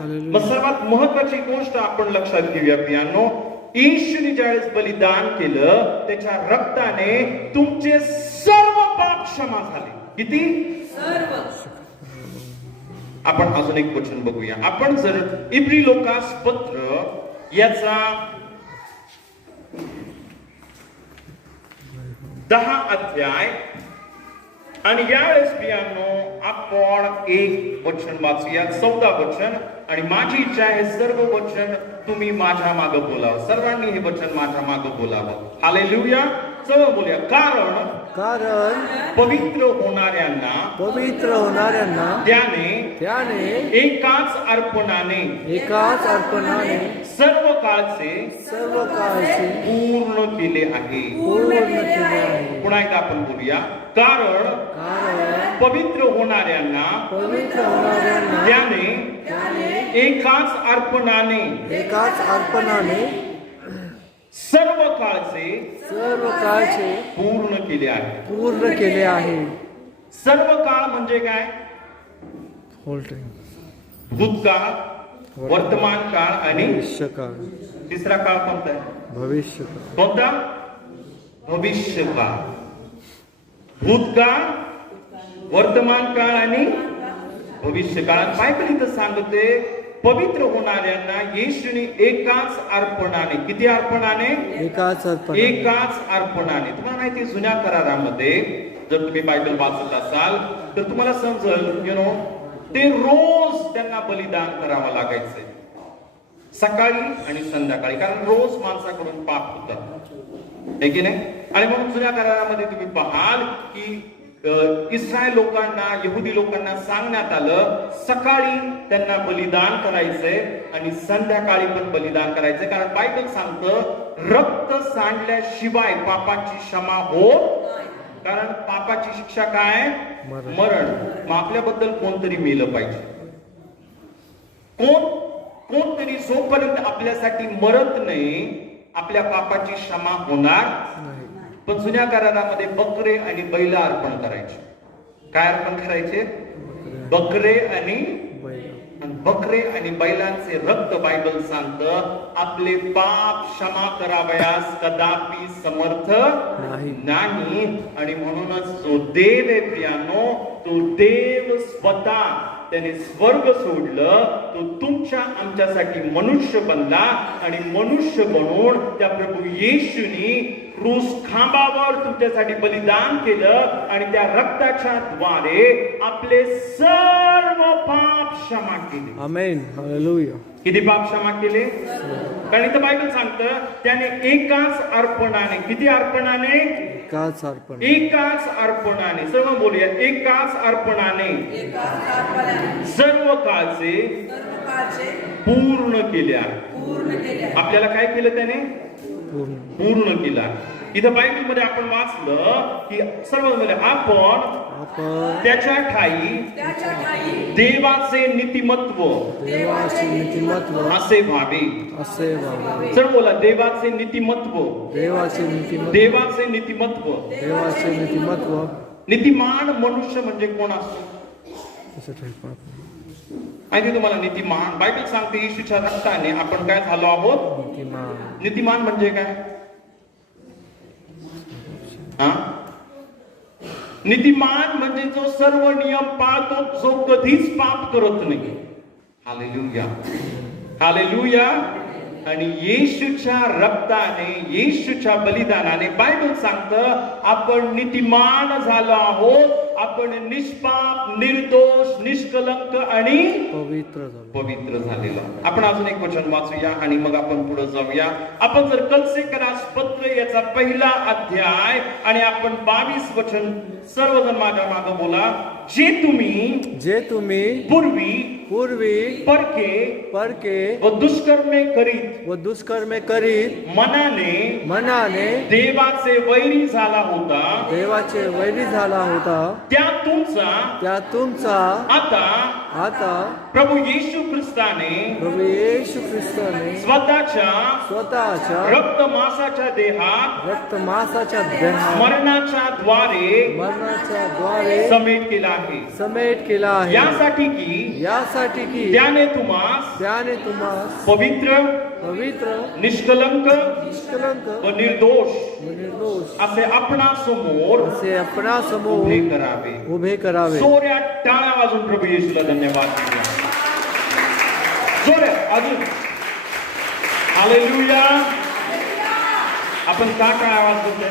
मग सर्वात महत्वाची गोष्ट आपण लक्षात घेऊया प्रियांनो, येशूने ज्यावेळेस बलिदान केलं, त्याच्या रक्ताने तुमचे सर्व पाप क्षमा झाले. किती? सर्व. आपण अजून एक वचन बघूया. आपण जर इब्री लोकास पत्र याचा 10 अध्याय आणि यावेळेस प्रियांनो आपण एक वचन वाचूया, 14 वचन, आणि माझी इच्छा आहे सर्व वचन तुम्ही माझ्या मागं बोलावं. सर्वांनी हे वचन माझ्या मागं बोलावं. हालेलुया. चला बोलूया. कारण कारण पवित्र होणाऱ्यांना पवित्र होणाऱ्यांना त्याने एकाच अर्पणाने एकाच अर्पणाने सर्व काळचे सर्व काळचे पूर्ण केले आहे. पूर्ण केले आहे. पुन्हा एकदा आपण बोलूया. कारण कारण पवित्र होणाऱ्यांना पवित्र होणाऱ्यांना त्याने एकाच अर्पणाने एकाच अर्पणाने सर्व काळचे सर्व काळचे पूर्ण केले आहे. पूर्ण केले आहे. सर्व काळ म्हणजे काय? होल्डिंग भूतकाळ, वर्तमान काळ आणि भविष्यकाळ. तिसरा काळ कोणता आहे? भविष्यकाळ. कोणता? भविष्यकाळ. भूतकाळ, वर्तमान काळ आणि भविष्यकाळ. बायबल इथं सांगते पवित्र होणाऱ्यांना येशूने एकाच अर्पणाने, किती अर्पणाने? एकाच अर्पण. एकाच अर्पणाने. तुम्हाला माहिती जुन्या करारामध्ये जर तुम्ही बायबल वाचत असाल तर तुम्हाला समजेल ते रोज त्यांना बलिदान करावं लागायचंय, सकाळी आणि संध्याकाळी, कारण रोज माणसाकडून पाप होतं, है की नाही? आणि म्हणून जुन्या करारामध्ये तुम्ही पाहाल की इस्रायल लोकांना, यहुदी लोकांना सांगण्यात आलं सकाळी त्यांना बलिदान करायचंय आणि संध्याकाळी पण बलिदान करायचंय, कारण बायबल सांगतं रक्त सांडल्याशिवाय पापाची क्षमा होत, कारण पापाची शिक्षा काय? मरण. मग आपल्याबद्दल कोणतरी मेलं पाहिजे. कोणतरी जोपर्यंत आपल्यासाठी मरत नाही आपल्या पापाची क्षमा होणार नाही. पण जुन्या करारामध्ये बकरे आणि बैल अर्पण करायचे. काय अर्पण करायचे? बकरे आणि बकरे आणि बैलांचे रक्त बायबल सांगतं आपले पाप क्षमा करावयास कदापि समर्थ नाही. आणि म्हणूनच जो देव आहे प्रियानो, तो देव स्वतः त्याने स्वर्ग सोडलं, तो तुमच्या आमच्यासाठी मनुष्य बनला आणि मनुष्य बनून त्या प्रभू येशूनी क्रूस खांबावर तुमच्यासाठी बलिदान केलं आणि त्या रक्ताच्या द्वारे आपले सर्व पाप क्षमा केले. आमेन. हालेलुया. किती पाप क्षमा केले? कारण इथं बायबल सांगतं त्याने एकाच अर्पणाने, किती अर्पणाने? एकाच अर्पण. एकाच अर्पणाने. सर्व बोलूया. एकाच अर्पणाने सर्व काळचे पूर्ण केले आहे. आपल्याला काय केलं त्याने? पूर्ण केला. इथं बायबल मध्ये आपण वाचलं की सर्व मध्ये आपण त्याच्या ठाई देवाचे नीतिमत्व असे व्हावे. सर्व बोला. देवाचे नीतिमत्व. देवाचे नीतिमत्व. नीतिमान मनुष्य म्हणजे कोण असतो माहिती तुम्हाला? नीतिमान बायबल सांगते येशूच्या रक्ताने आपण काय झालो आहोत? नीतिमान म्हणजे काय? नीतिमान म्हणजे जो सर्व नियम पाळतो, जो कधीच पाप करत नाही. हालेलुया. हालेलुया. आणि येशूच्या रक्ताने, येशूच्या बलिदानाने बायबल सांगतं आपण नीतिमान झालो आहोत. आपण निष्पाप, निर्दोष, निष्कलंक आणि पवित्र झालेलो. आपण अजून एक वचन वाचूया आणि मग आपण पुढे जाऊया. आपण जर कलसेकरास पत्र याचा पहिला अध्याय आणि आपण 22 वचन, सर्वजण माझ्या मागे बोला. जे तुम्ही पूर्वी परके व दुष्कर्मे करीत मनाने देवाचे वैरी झाला होता त्या तुमचा आता प्रभू येशू ख्रिस्ताने स्वतःच्या रक्त मांसाच्या देहात मरणाच्या द्वारे समेट केला आहे. यासाठी की त्याने तुम्हास पवित्र निष्कलंक व निर्दोष असे आपणासमोर उभे करावे. जोऱ्या टाळ्या वाजून प्रभू येशूला धन्यवाद देऊया. जोऱ्या अजून. हालेलुया. आपण का टाळ्या वाजवतोय?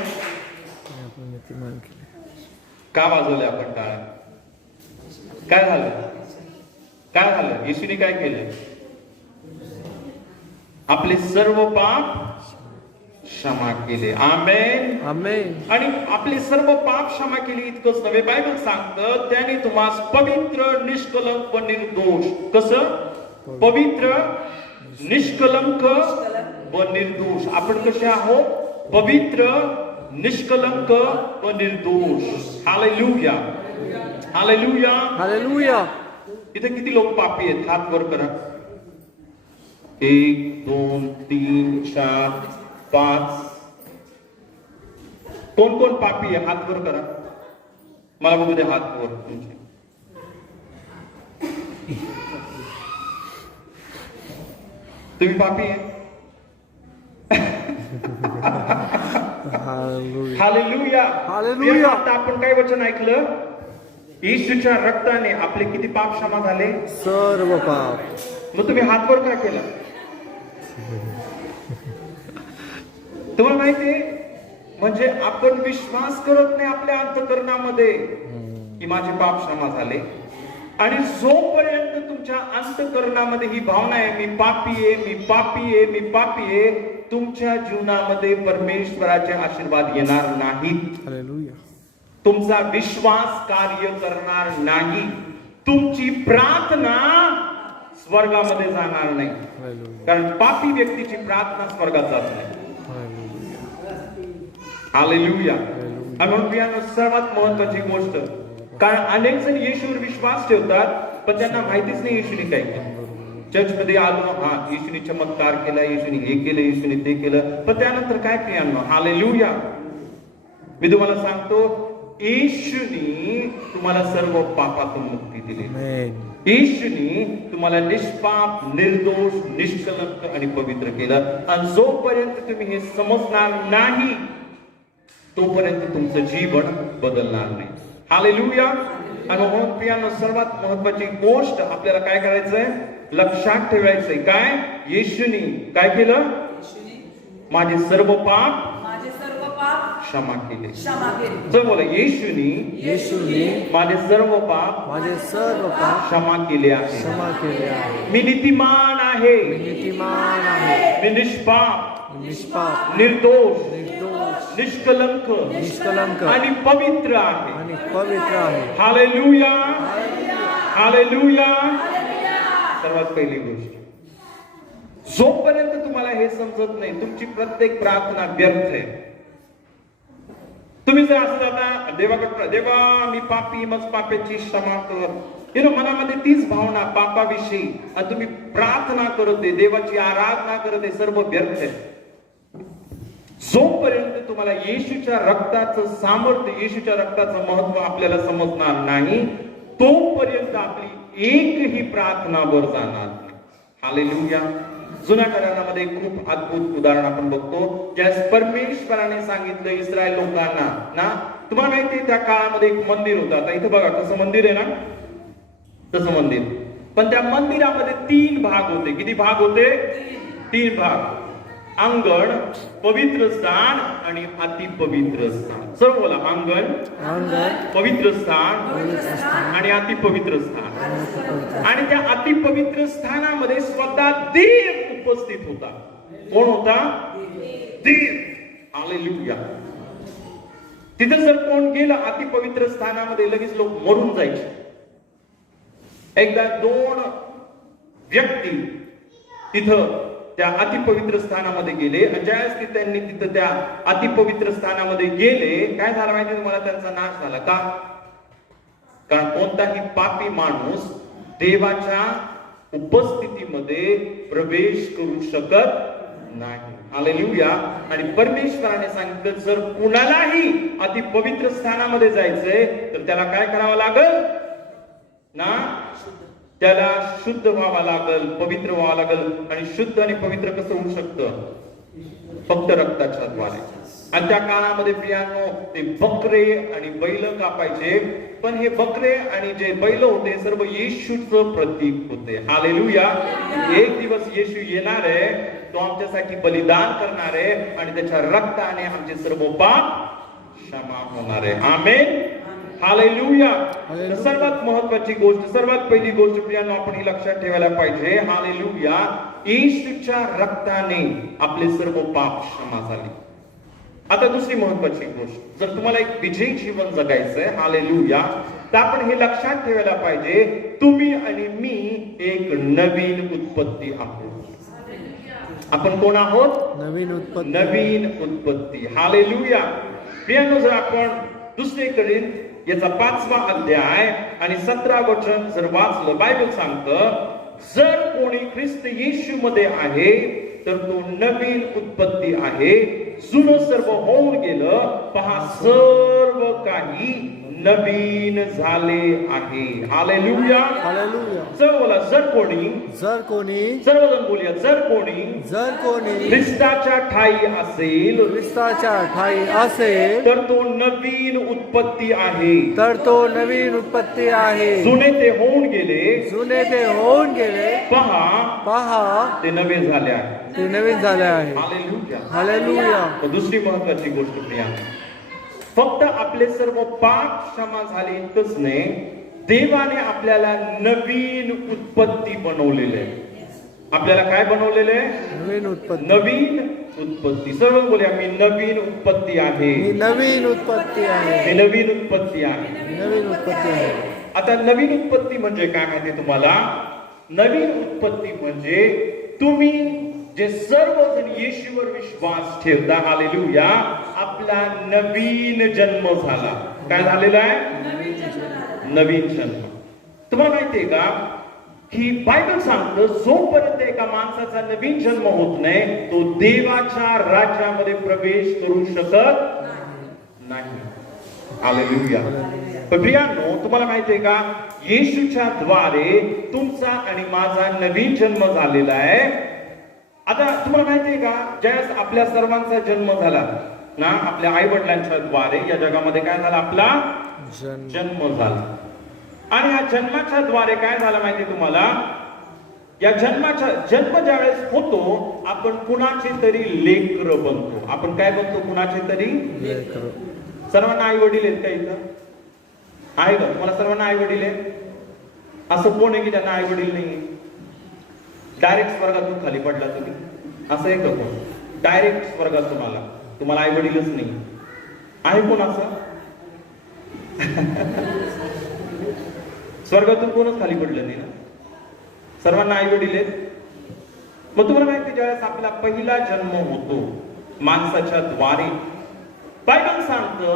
का वाजवले आपण टाळ्या? काय झालं? येशूने काय केलं? आपले सर्व पाप क्षमा केले. आमेन. आमेन. आणि आपले सर्व पाप क्षमा केली इतकंच नव्हे, बायबल सांगतं त्याने तुम्हाला पवित्र, निष्कलंक व निर्दोष. कसं? पवित्र, निष्कलंक व निर्दोष. आपण कसे आहोत? पवित्र, निष्कलंक व निर्दोष. Hallelujah, hallelujah. हालेलुया. इथे किती लोक पापी आहेत? हात वर करा. 1 2 3 4 5. कोण कोण पापी आहे? हात वर करा. मला बघू दे हात वर तुमचे. तुम्ही पापी आहे? हालेलुया. हालेलुया. हालेलुया. आता आपण काय वचन ऐकलं? येशूच्या रक्ताने आपले किती पाप क्षमा झाले? सर्व पाप. मग तुम्ही हात वर काय केला? तुम्हाला माहितीये, म्हणजे आपण विश्वास करत नाही आपल्या अंतःकरणामध्ये की माझे पाप क्षमा झाले. आणि जोपर्यंत तुमच्या अंतःकरणामध्ये ही भावना आहे मी पापी आहे, मी पापी आहे, मी पापी आहे, तुमच्या जीवनामध्ये परमेश्वराचे आशीर्वाद येणार नाहीत. हालेलुया. तुमचा विश्वास कार्य करणार नाही. तुमची प्रार्थना स्वर्गामध्ये जाणार नाही. हालेलुया. कारण पापी व्यक्तीची प्रार्थना स्वर्गात जात नाही. हालेलुया. हालेलुया. हालेलुया. आणि म्हणून प्रियानो, सर्वात महत्वाची गोष्ट, कारण अनेक जण येशूवर विश्वास ठेवतात पण त्यांना माहितीच नाही येशूने काय केलं. चर्चमध्ये आलो, हा येशूने चमत्कार केला, येशूने हे केलं, येशूने ते केलं, पण त्यानंतर काय प्रियानो? हालेलुया. मी तुम्हाला सांगतो, येशूने तुम्हाला सर्व पापातून मुक्ती दिली. आमेन. येशूने तुम्हाला निष्पाप, निर्दोष, निष्कलंक आणि पवित्र केलं. आणि जोपर्यंत तुम्ही हे समजणार नाही तोपर्यंत तुमचं जीवन बदलणार नाही. हालेलुया. आणि म्हणून प्रियानो, सर्वात महत्वाची गोष्ट आपल्याला काय करायचंय? लक्षात ठेवायचंय. काय? येशूने काय केलं? माझे सर्व पाप क्षमा केले. चल बोला, येशूने माझे सर्व पाप माझे सर्व पाप क्षमा केले आहे. क्षमा केले आहे. मी नीतिमान आहे, मी नीतिमान आहे, मी निष्पाप, निष्पाप, निर्दोष, निर्दोष, निष्कलंक निष्कलंक आणि पवित्र आहे. आणि पवित्र आहे. Hallelujah, hallelujah. सर्वात पहिली गोष्ट, जोपर्यंत तुम्हाला हे समजत नाही तुमची प्रत्येक प्रार्थना व्यर्थ आहे. तुम्ही जर असं जाता देवाकडे, देवा मी पापी, मग पापाची क्षमा कर, मनामध्ये तीच भावना पापाविषयी, आणि तुम्ही प्रार्थना करते, देवाची आराधना करते, सर्व व्यर्थ आहे. जोपर्यंत तुम्हाला येशूच्या रक्ताचं सामर्थ्य, येशूच्या रक्ताचं महत्व आपल्याला समजणार नाही तोपर्यंत आपली एकही प्रार्थना वर जाणार नाही. हालेलुया. जुन्या करारामध्ये खूप अद्भुत उदाहरण आपण बघतो, ज्यास परमेश्वराने सांगितलं इस्रायल लोकांना ना, तुम्हाला माहिती त्या काळामध्ये एक मंदिर होतं. आता इथे बघा कसं मंदिर आहे ना, तसं मंदिर, पण त्या मंदिरामध्ये 3 भाग होते. किती भाग होते? 3 भाग. अंगण, पवित्र स्थान आणि अतिपवित्र स्थान. सर्व बोला, अंगण, पवित्र स्थान आणि अतिपवित्र स्थान. आणि त्या अतिपवित्र स्थानामध्ये स्वतः देव उपस्थित होता. कोण होता? देव. हालेलुया. तिथे जर कोण गेलं अतिपवित्र स्थानामध्ये, लगेच लोक मरून जायचे. एकदा 2 व्यक्ती तिथं त्या अतिपवित्र स्थानामध्ये गेले, आणि ज्यावेळेस त्यांनी तिथं त्या अतिपवित्र स्थानामध्ये गेले, काय झालं माहिती तुम्हाला? त्यांचा नाश झाला. का? कारण कोणताही पापी माणूस देवाच्या उपस्थितीमध्ये प्रवेश करू शकत नाही. हालेलुया. आणि परमेश्वराने सांगितलं, जर कुणालाही अतिपवित्र स्थानामध्ये जायचंय तर त्याला काय करावं लागल ना? त्याला शुद्ध व्हावं लागल, पवित्र व्हावं लागल. आणि शुद्ध आणि पवित्र कसं होऊ शकतं? फक्त रक्ताच्या द्वारे. आणि त्या काळामध्ये प्रियानो, ते बकरे आणि बैल कापायचे, पण हे बकरे आणि जे बैल होते सर्व येशूचं प्रतीक होते. हालेलुया. एक दिवस येशू येणार आहे, तो आमच्यासाठी बलिदान करणार आहे, आणि त्याच्या रक्ताने आमचे सर्व पाप क्षमा होणार आहे. आमेन. हालेलुया. हालेलुया. सर्वात महत्वाची गोष्ट, सर्वात पहिली गोष्ट प्रियांनो, आपण ही लक्षात ठेवायला पाहिजे. हालेलुया. येशूच्या रक्ताने आपले सर्व पाप क्षमा झाले. आता दुसरी महत्वाची गोष्ट, जर तुम्हाला एक विजयी जीवन जगायचंय, हालेलुया, तर आपण हे लक्षात ठेवायला पाहिजे, तुम्ही आणि मी एक नवीन उत्पत्ती आहोत. आपण कोण आहोत? नवीन उत्पत्ती. नवीन उत्पत्ती. हालेलुया. प्रियांनो, जर आपण दुसरे कोरिंथ याचा 5वा अध्याय आणि 17 वचन जर वाचलं, बायबल सांगतं, जर कोणी ख्रिस्त येशू मध्ये आहे तर तो नवीन उत्पत्ती आहे. जुनं सर्व होऊन गेलं, पहा सर्व काही नवीन झाले आहे. हालेलुया. हालेलुया. सर्व बोला, जर कोणी, सर्वजण बोलूया, जर कोणी ख्रिस्ताच्या ठाई असेल ख्रिस्ताच्या ठाई असेल तर तो नवीन उत्पत्ती आहे. तर तो नवीन उत्पत्ती आहे. जुने ते होऊन गेले, पहा ते नवे झाले आहे. ते नवीन झाले आहे. हालेलुया. हालेलुया. तर दुसरी महत्वाची गोष्ट प्रिया, फक्त आपले सर्व पाप क्षमा झाले इतकंच नाही, देवाने आपल्याला नवीन उत्पत्ती बनवलेले आहे. आपल्याला काय बनवलेले आहे? नवीन उत्पत्ती. नवीन उत्पत्ती. सर्व बोलूया, मी नवीन उत्पत्ती आहे. ही नवीन उत्पत्ती आहे. मी नवीन उत्पत्ती आहे. नवीन उत्पत्ती आहे. आता नवीन उत्पत्ती म्हणजे काय माहिती तुम्हाला? नवीन उत्पत्ती म्हणजे तुम्ही जे सर्वजण येशूवर विश्वास ठेवता, हालेलुया, आपला नवीन जन्म झाला. काय झालेला आहे? नवीन जन्म. तुम्हाला माहितीये का की बायबल सांगतं, जोपर्यंत एका माणसाचा नवीन जन्म होत नाही, तो देवाच्या राज्यामध्ये प्रवेश करू शकत नाही. हालेलुया. पण प्रियांनो, तुम्हाला माहितीये का, येशूच्या द्वारे तुमचा आणि माझा नवीन जन्म झालेला आहे. आता तुम्हाला माहितीये का, ज्यावेळेस आपल्या सर्वांचा जन्म झाला ना, आपल्या आई वडिलांच्या द्वारे या जगामध्ये काय झाला? आपला जन्म झाला. आणि या जन्माच्या द्वारे काय झालं माहिती तुम्हाला? या जन्म ज्यावेळेस होतो, आपण कुणाचे तरी लेकर बनतो. आपण काय बनतो? कुणाचे तरी लेकरं. सर्वांना आई वडील आहेत का इथं? आहे का तुम्हाला सर्वांना आई वडील आहे? असं कोण आहे की त्यांना आई वडील नाही? डायरेक्ट स्वर्गातून खाली पडला तुम्ही, असं आहे का कोण? डायरेक्ट स्वर्गात तुम्हाला आई वडीलच नाही आहे? कोण असं? स्वर्गातून कोणच खाली पडलं नाही ना? सर्वांना आई वडील आहेत. मग तुम्हाला माहिती, ज्यावेळेस आपला पहिला जन्म होतो माणसाच्या द्वारे, बायबल सांगतं,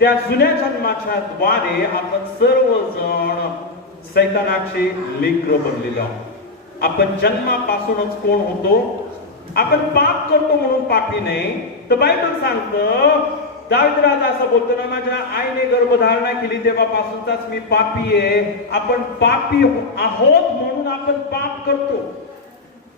त्या जुन्या जन्माच्या द्वारे आपण सर्वजण सैतानाचे लेकर बनलेलो आहोत. आपण जन्मापासूनच कोण होतो? आपण पाप करतो म्हणून पापी नाही. तर बायबल सांगतं, दावीद राजा असं बोलतो ना, माझ्या आईने गर्भधारणा केली तेव्हापासूनचाच मी पापी आहे. आपण पापी आहोत म्हणून आपण पाप करतो,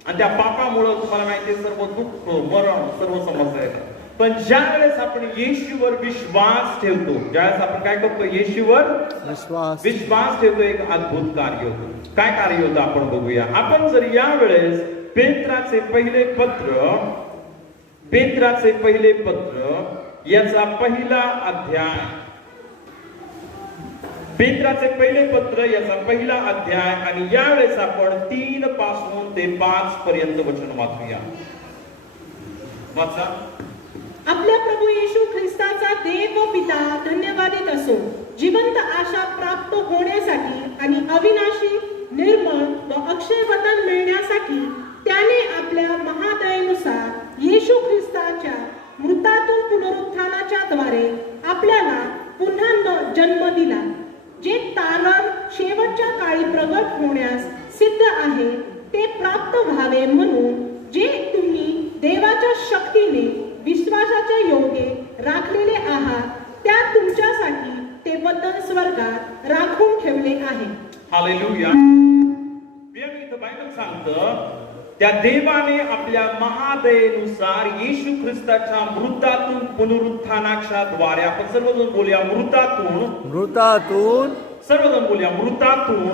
आणि त्या पापामुळे तुम्हाला माहिती, सर्व दुःख, मरण, सर्व समस्या येतात. पण ज्या वेळेस आपण येशूवर विश्वास ठेवतो, ज्यावेळेस आपण काय करतो? येशूवर विश्वास ठेवतो, एक अद्भुत कार्य होतं. काय कार्य होतं आपण बघूया. आपण जर या वेळेस पेत्राचे पहिले पत्र याचा पहिला अध्याय, पेत्राचे पहिले पत्र याचा पहिला अध्याय, आणि यावेळेस आपण 3 पासून ते 5 पर्यंत वचन वाचूया. वाचा. आपल्या प्रभू येशू ख्रिस्ताचा देव व पिता धन्यवादित असो, जिवंत आशा प्राप्त होण्यासाठी आणि अविनाशी, निर्मळ व अक्षय वतन मिळण्यासाठी त्याने आपल्या महादयेनुसार येशू ख्रिस्ताच्या मृतातून पुनरुत्थानाच्या द्वारे आपल्याला पुन्हा जन्म दिला, जे तारण शेवटच्या काळी प्रगट होण्यास सिद्ध आहे, ते प्राप्त व्हावे म्हणून, जे तुम्ही देवाच्या शक्तीने विश्वासाच्या योगे राखलेले आहात, त्या तुमच्यासाठी ते वतन स्वर्गात राखून ठेवले आहे. हालेलुया. इथं बायबल सांगतं, त्या देवाने आपल्या महादयेनुसार येशू ख्रिस्ताच्या मृतातून पुनरुत्थानाच्या द्वारे, आपण सर्वजण बोलूया, मृतातून. सर्वजण बोलूया, मृतातून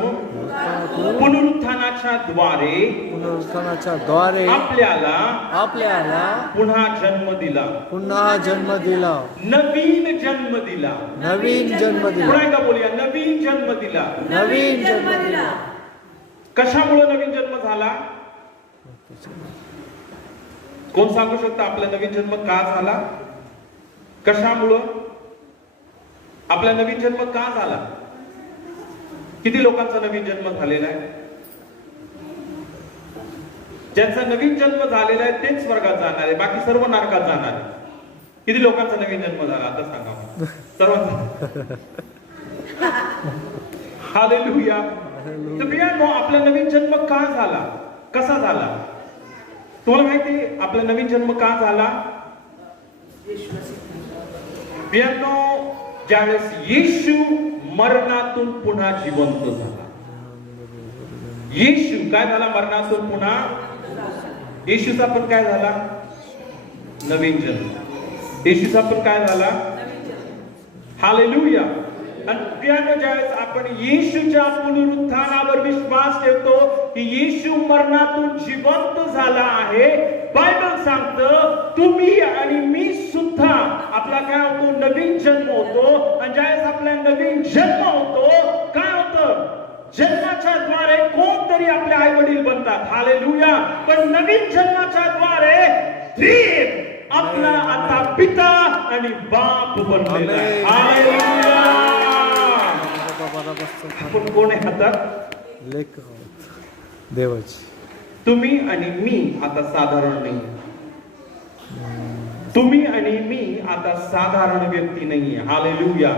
पुनरुत्थानाच्या द्वारे पुनरुत्थानाच्या द्वारे आपल्याला पुन्हा जन्म दिला, पुन्हा जन्म दिला, नवीन जन्म दिला. नवीन जन्म दिला, पुन्हा एकदा बोलूया, नवीन जन्म दिला. नवीन जन्म दिला. कशामुळे नवीन जन्म झाला? कोण सांगू शकता आपला नवीन जन्म का झाला? कशामुळं आपला नवीन जन्म का झाला? किती लोकांचा नवीन जन्म झालेला आहे? ज्यांचा नवीन जन्म झालेला आहे तेच स्वर्गात जाणार आहे, बाकी सर्व नरकात जाणार आहे. किती लोकांचा नवीन जन्म झाला आता सांगा मला. सर्वांचा. हालेलुया. तर प्रियांनो, आपला नवीन जन्म का झाला? कसा झाला? तुम्हाला माहिती आहे आपला नवीन जन्म का झाला? प्रियांनो, ज्यावेळेस येशू मरणातून पुन्हा जिवंत झाला. येशू काय झाला? मरणातून पुन्हा. येशूचा पण काय झाला? नवीन जन्म. येशूचा पण काय झाला? हालेलुया. आणि प्रियांनो, ज्यावेळेस आपण येशूच्या पुनरुत्थानावर विश्वास ठेवतो की येशू मरणातून जिवंत झाला आहे, बायबल सांगतं तुम्ही आणि मी सुद्धा आपला काय होतो? नवीन जन्म होतो. आणि ज्यावेळेस आपला नवीन जन्म होतो, काय होतं? जन्माच्या द्वारे कोणतरी आपले आई वडील बनतात. हालेलुया. पण नवीन जन्माच्या द्वारे देव आपला आता पिता आणि बाप बनलेला आहे. हालेलुया. आपण कोण आहे आता? लेकर देवाची. तुम्ही आणि मी आता साधारण नाही. तुम्ही आणि मी आता साधारण व्यक्ती नाहीये. हालेलुया.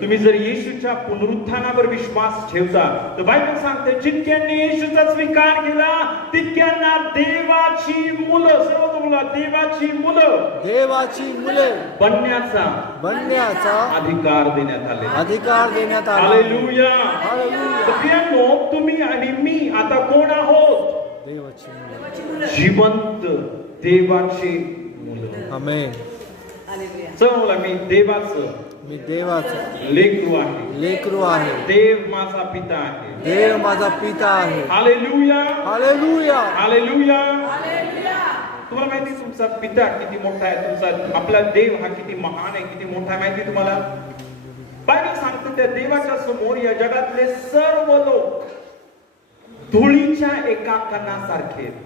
तुम्ही जर येशूच्या पुनरुत्थानावर विश्वास ठेवता तर बायबल सांगते जितक्यांनी येशूचा स्वीकार केला तितक्यांना देवाची मुलं, सर्व मुलं, देवाची मुलं, देवाची मुले बनण्याचा अधिकार देण्यात आले. अधिकार देण्यात आला. हालेलुया. हालेलुया. तर प्रियांनो, तुम्ही आणि मी आता कोण आहोत? देवाची मुले. जिवंत देवाची मुलं. आमेन. चला, मी देवाचं, मी देवाचा लेकरू आहे. लेकरू आहे. देव माझा पिता आहे. देव माझा पिता आहे. हालेलुया. हालेलुया. हालेलुया. तुम्हाला माहिती तुमचा पिता किती मोठा आहे? तुमचा आपला देव हा किती महान आहे, किती मोठा आहे माहिती तुम्हाला? बायबल सांगतो त्या देवाच्या समोर या जगातले सर्व लोक धुळीच्या एका कणासारखे आहेत.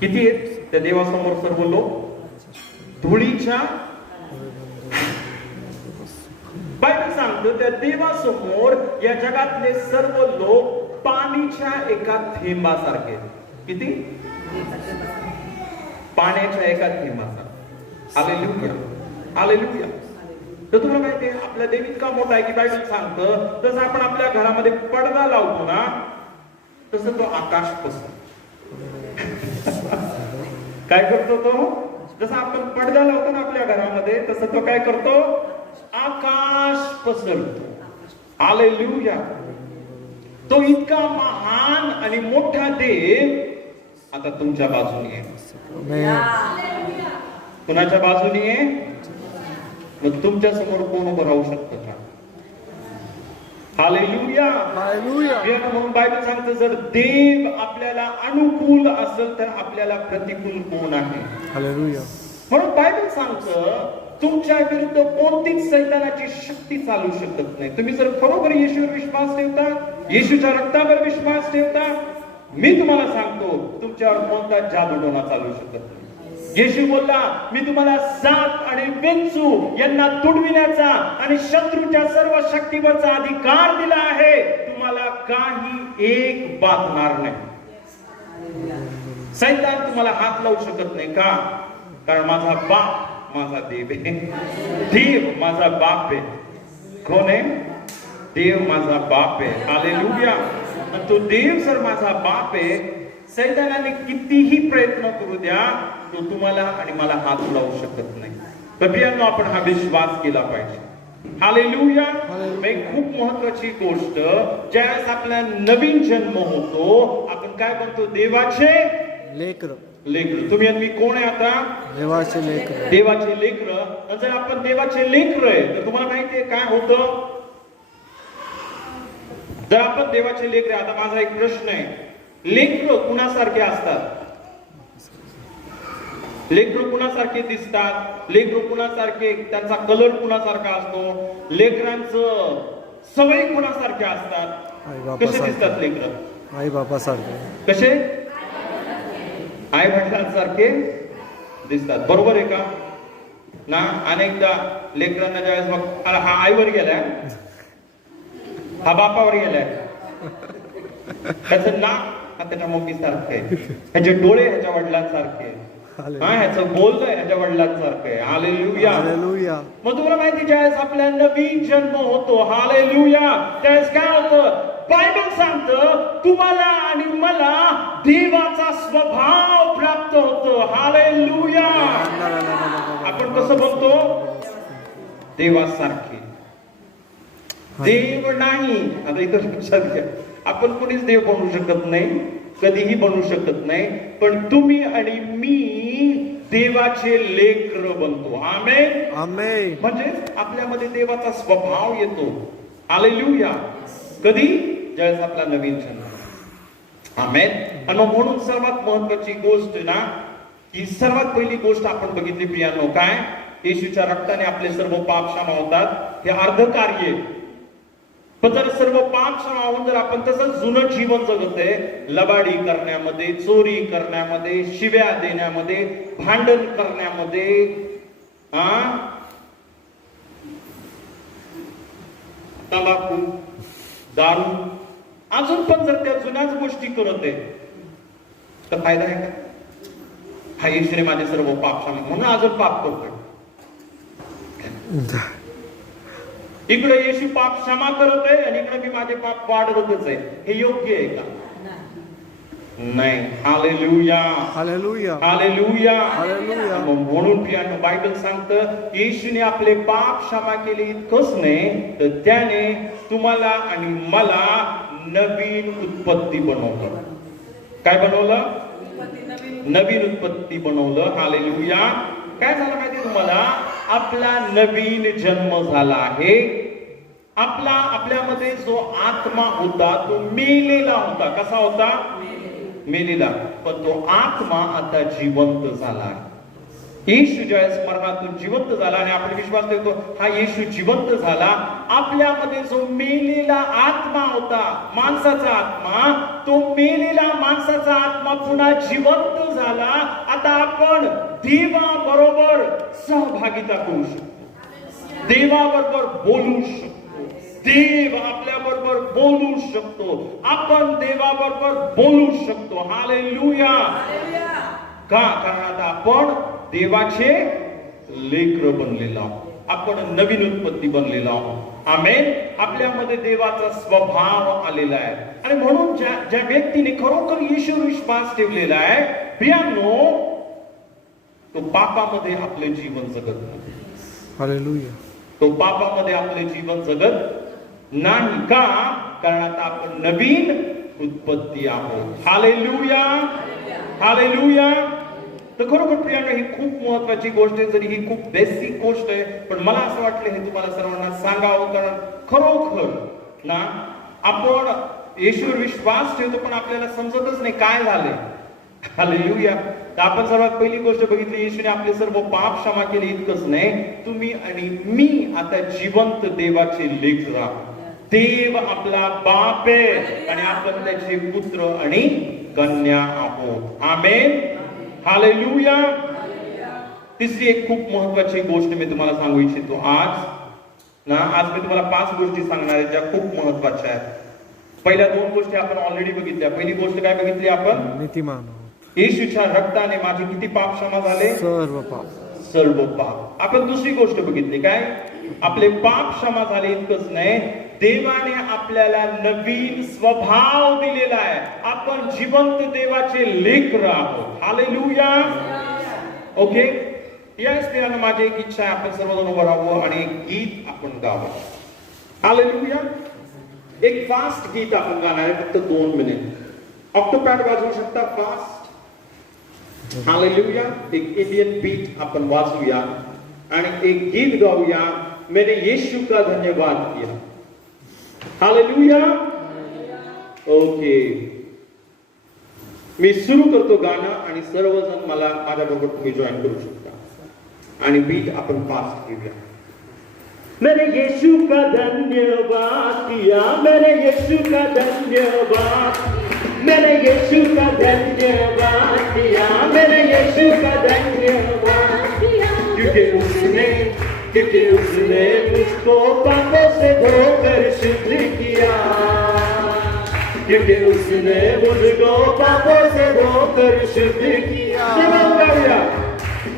किती आहेत त्या देवासमोर सर्व लोक? धुळीच्या. बायबल सांगतो त्या देवासमोर या जगातले सर्व लोक पाणीच्या एका थेंबासारखे. किती? पाण्याच्या एका थेंबासारखे. हालेलुया. हालेलुया. तर तुम्हाला माहिती आहे आपला देव इतका मोठा आहे की बायबल सांगतं जसं आपण आपल्या घरामध्ये पडदा लावतो ना तसं तो आकाश पसरतो. काय करतो तो? जसं आपण पडदा लावतो ना आपल्या घरामध्ये तसं तो काय करतो? आकाश पसरतो. हालेलुया. तो इतका महान आणि मोठा देव आता तुमच्या बाजूने आहे. कुणाच्या बाजूने आहे? मग तुमच्या समोर कोण उभं राहू शकतं का? हालेलुया. हालेलुया. म्हणून बायबल सांगतं जर देव आपल्याला अनुकूल असेल तर आपल्याला प्रतिकूल कोण आहे? हालेलुया. म्हणून बायबल सांगतं तुमच्या विरुद्ध कोणतीच सैतानाची शक्ती चालू शकत नाही. तुम्ही जर खरोखर येशूवर विश्वास ठेवता, येशूच्या रक्तावर विश्वास ठेवता, मी तुम्हाला सांगतो तुमच्यावर कोणता जादूटोणा चालू शकत नाही. येशू बोलला मी तुम्हाला साप आणि विंचू यांना तुडविण्याचा आणि शत्रूच्या सर्व शक्तीवरचा अधिकार दिला आहे. तुम्हाला काही एक बाधणार नाही. सैतान तुम्हाला हात लावू शकत नाही. का? कारण माझा बाप माझा देव आहे. देव माझा बाप आहे. कोण आहे? देव माझा बाप आहे. हालेलुया. तो देव जर माझा बाप आहे, सैतानाने कितीही प्रयत्न करू द्या तो तुम्हाला आणि मला हात लावू शकत नाही. प्रियांनो, आपण हा विश्वास केला पाहिजे. हालेलुया. एक खूप महत्वाची गोष्ट, ज्यावेळेस आपला नवीन जन्म होतो आपण काय बनतो? देवाचे लेकर. लेकर. तुम्ही आणि मी कोण आहे आता? देवाचे लेकर. देवाचे लेकर. जर आपण देवाचे लेकर आहे तर तुम्हाला माहिती आहे काय होतं? जर आपण देवाचे लेकरे, आता माझा एक प्रश्न आहे, लेकरं कुणासारखे असतात? लेकरं कुणासारखे दिसतात? लेकरं कुणासारखे, त्यांचा कलर कुणासारखा असतो? लेकरांचं सवयी कुणासारख्या असतात? आई बापा कसे दिसतात लेकरं? आई बापा सारखे. कसे? आई वडिलांसारखे दिसतात. बरोबर आहे का ना? अनेकदा लेकरांना ज्यावेळेस मग हा आईवर गेलाय, हा बापावर गेलाय, त्याचं नाक हा त्याच्या मम्मीसारखं आहे, ह्याचे डोळे ह्याच्या वडिलांसारखे, हा ह्याचं बोलणं ह्याच्या वडिलांसारखं आहे. हालेलुया. हालेलुया. मग तुम्हाला माहिती, ज्यावेळेस आपल्या नवीन जन्म होतो, हालेलुया, त्यावेळेस काय होतं? बायबल सांगतं तुम्हाला आणि मला देवाचा स्वभाव प्राप्त होतो. हालेलुया. आपण कसं बनतो? देवासारखे. देव नाही, आता इथं लक्षात घ्या, आपण कोणीच देव बनवू शकत नाही, कधीही बनवू शकत नाही, पण तुम्ही आणि मी देवाचे लेकर बनतो. आमेन. आमेन. म्हणजे आपल्यामध्ये देवाचा स्वभाव येतो. हालेलुया. कधी? ज्यावेळेस आपला नवीन जन्म. आमेन. आणि म्हणून सर्वात महत्वाची गोष्ट ना, ही सर्वात पहिली गोष्ट आपण बघितली प्रियांनो, काय? येशूच्या रक्ताने आपले सर्व पाप क्षमा होतात. हे अर्ध कार्य आहे. पण जर सर्व पाप क्षमा होऊन जर आपण तसंच जुनं जीवन जगतोय, लबाडी करण्यामध्ये, चोरी करण्यामध्ये, शिव्या देण्यामध्ये, भांडण करण्यामध्ये, तंबाखू, दारू, अजून पण जर त्या जुन्याच गोष्टी करत आहे, तर फायदा आहे का? हा येशूने माझे सर्व पाप क्षमा, म्हणून अजून पाप करतोय. इकडे येशू पाप क्षमा करत आहे आणि इकडे मी माझे पाप वाढवतच आहे. हे योग्य आहे का? नाही. हालेलुया. हालेलुया. हालेलुया. हालेलुया. म्हणून प्रियांनो, बायबल सांगतं येशूने आपले पाप क्षमा केले. इतकंच नाही तर त्याने तुम्हाला आणि मला नवीन उत्पत्ती बनवलं. काय बनवलं? नवीन उत्पत्ती बनवलं. हालेलुया. काय झालं माहिती तुम्हाला? आपला नवीन जन्म झाला आहे. आपल्यामध्ये जो आत्मा होता तो मेलेला होता. कसा होता? मेलेला. पण तो आत्मा आता जिवंत झाला आहे. येशू ज्यावेळेस मरणातून जिवंत झाला आणि आपण विश्वास ठेवतो हा येशू जिवंत झाला, आपल्यामध्ये जो मेलेला आत्मा होता, माणसाचा आत्मा, तो मेलेला माणसाचा आत्मा पुन्हा जिवंत झाला. आता आपण देवाबरोबर सहभागिता करू शकतो, देवाबरोबर बोलू शकतो, देव आपल्या बरोबर बोलू शकतो, आपण देवाबरोबर बोलू शकतो. हालेलुया. का? कारण आता आपण देवाचे लेकर बनलेलो आहोत. आपण नवीन उत्पत्ती बनलेलो आहोत. आमेन. आपल्यामध्ये देवाचा स्वभाव आलेला आहे. आणि म्हणून ज्या व्यक्तीने खरोखर येशूवर विश्वास ठेवलेला आहे प्रियांनो, तो पापामध्ये आपले जीवन जगत नाही. हालेलुया. तो पापामध्ये आपले जीवन जगत नाही. का? कारण आता आपण नवीन उत्पत्ती आहोत. हालेलुया. हालेलुया. तर खरोखर प्रियांनो, ही खूप महत्वाची गोष्ट आहे. जरी ही खूप बेसिक गोष्ट आहे, पण मला असं वाटलं हे तुम्हाला सर्वांना सांगावं. कारण खरोखर ना आपण येशूवर विश्वास ठेवतो पण आपल्याला समजतच नाही काय झाले. हालेलुया. तर आपण सर्वात पहिली गोष्ट बघितली, येशूने आपले सर्व पाप क्षमा केले. इतकंच नाही, तुम्ही आणि मी आता जिवंत देवाचे लेकर आहोत. देव आपला बाप आहे आणि आपण त्याचे पुत्र आणि कन्या आहोत. आमेन. हालेलुया. तिसरी एक खूप महत्वाची गोष्ट मी तुम्हाला सांगू इच्छितो. आज मी तुम्हाला 5 गोष्टी सांगणार आहे ज्या खूप महत्वाच्या आहेत. पहिल्या 2 गोष्टी आपण ऑलरेडी बघितल्या. पहिली गोष्ट काय बघितली आपण? नीतिमान. येशूच्या रक्ताने माझे किती पाप क्षमा झाले? सर्व पाप. सर्व पाप. आपण दुसरी गोष्ट बघितली काय? आपले पाप क्षमा झाले. इतकंच नाही, देवाने आपल्याला नवीन स्वभाव दिलेला आहे. आपण जिवंत देवाचे लेकर आहोत. हालेलुया. ओके. याच प्रियानं माझी एक इच्छा आहे, आपण सर्वजण उभं राहावं आणि एक गीत आपण गावं. हालेलुया. एक फास्ट गीत आपण गाणार आहे, फक्त 2 मिनिट. ऑक्टोपॅड वाजवू शकता फास्ट? हालेलुया. एक इंडियन बीट आपण वाजूया आणि एक गीत गाऊया, मैंने यीशु का धन्यवाद किया. हालेलुया. ओके, मी सुरू करतो गाणं आणि सर्वजण मला माझ्याबरोबर तुम्ही जॉईन करू शकता आणि बीट आपण फास्ट घेऊया. मैंने यीशु का धन्यवाद किया, मैंने यीशु का धन्यवाद, मैंने यीशु का धन्यवाद किया, मैंने यीशु का धन्यवाद, क्योंकि उसने मुझको पापों से धोकर शुद्ध किया, क्योंकि उसने मुझको पापों से धोकर शुद्ध किया.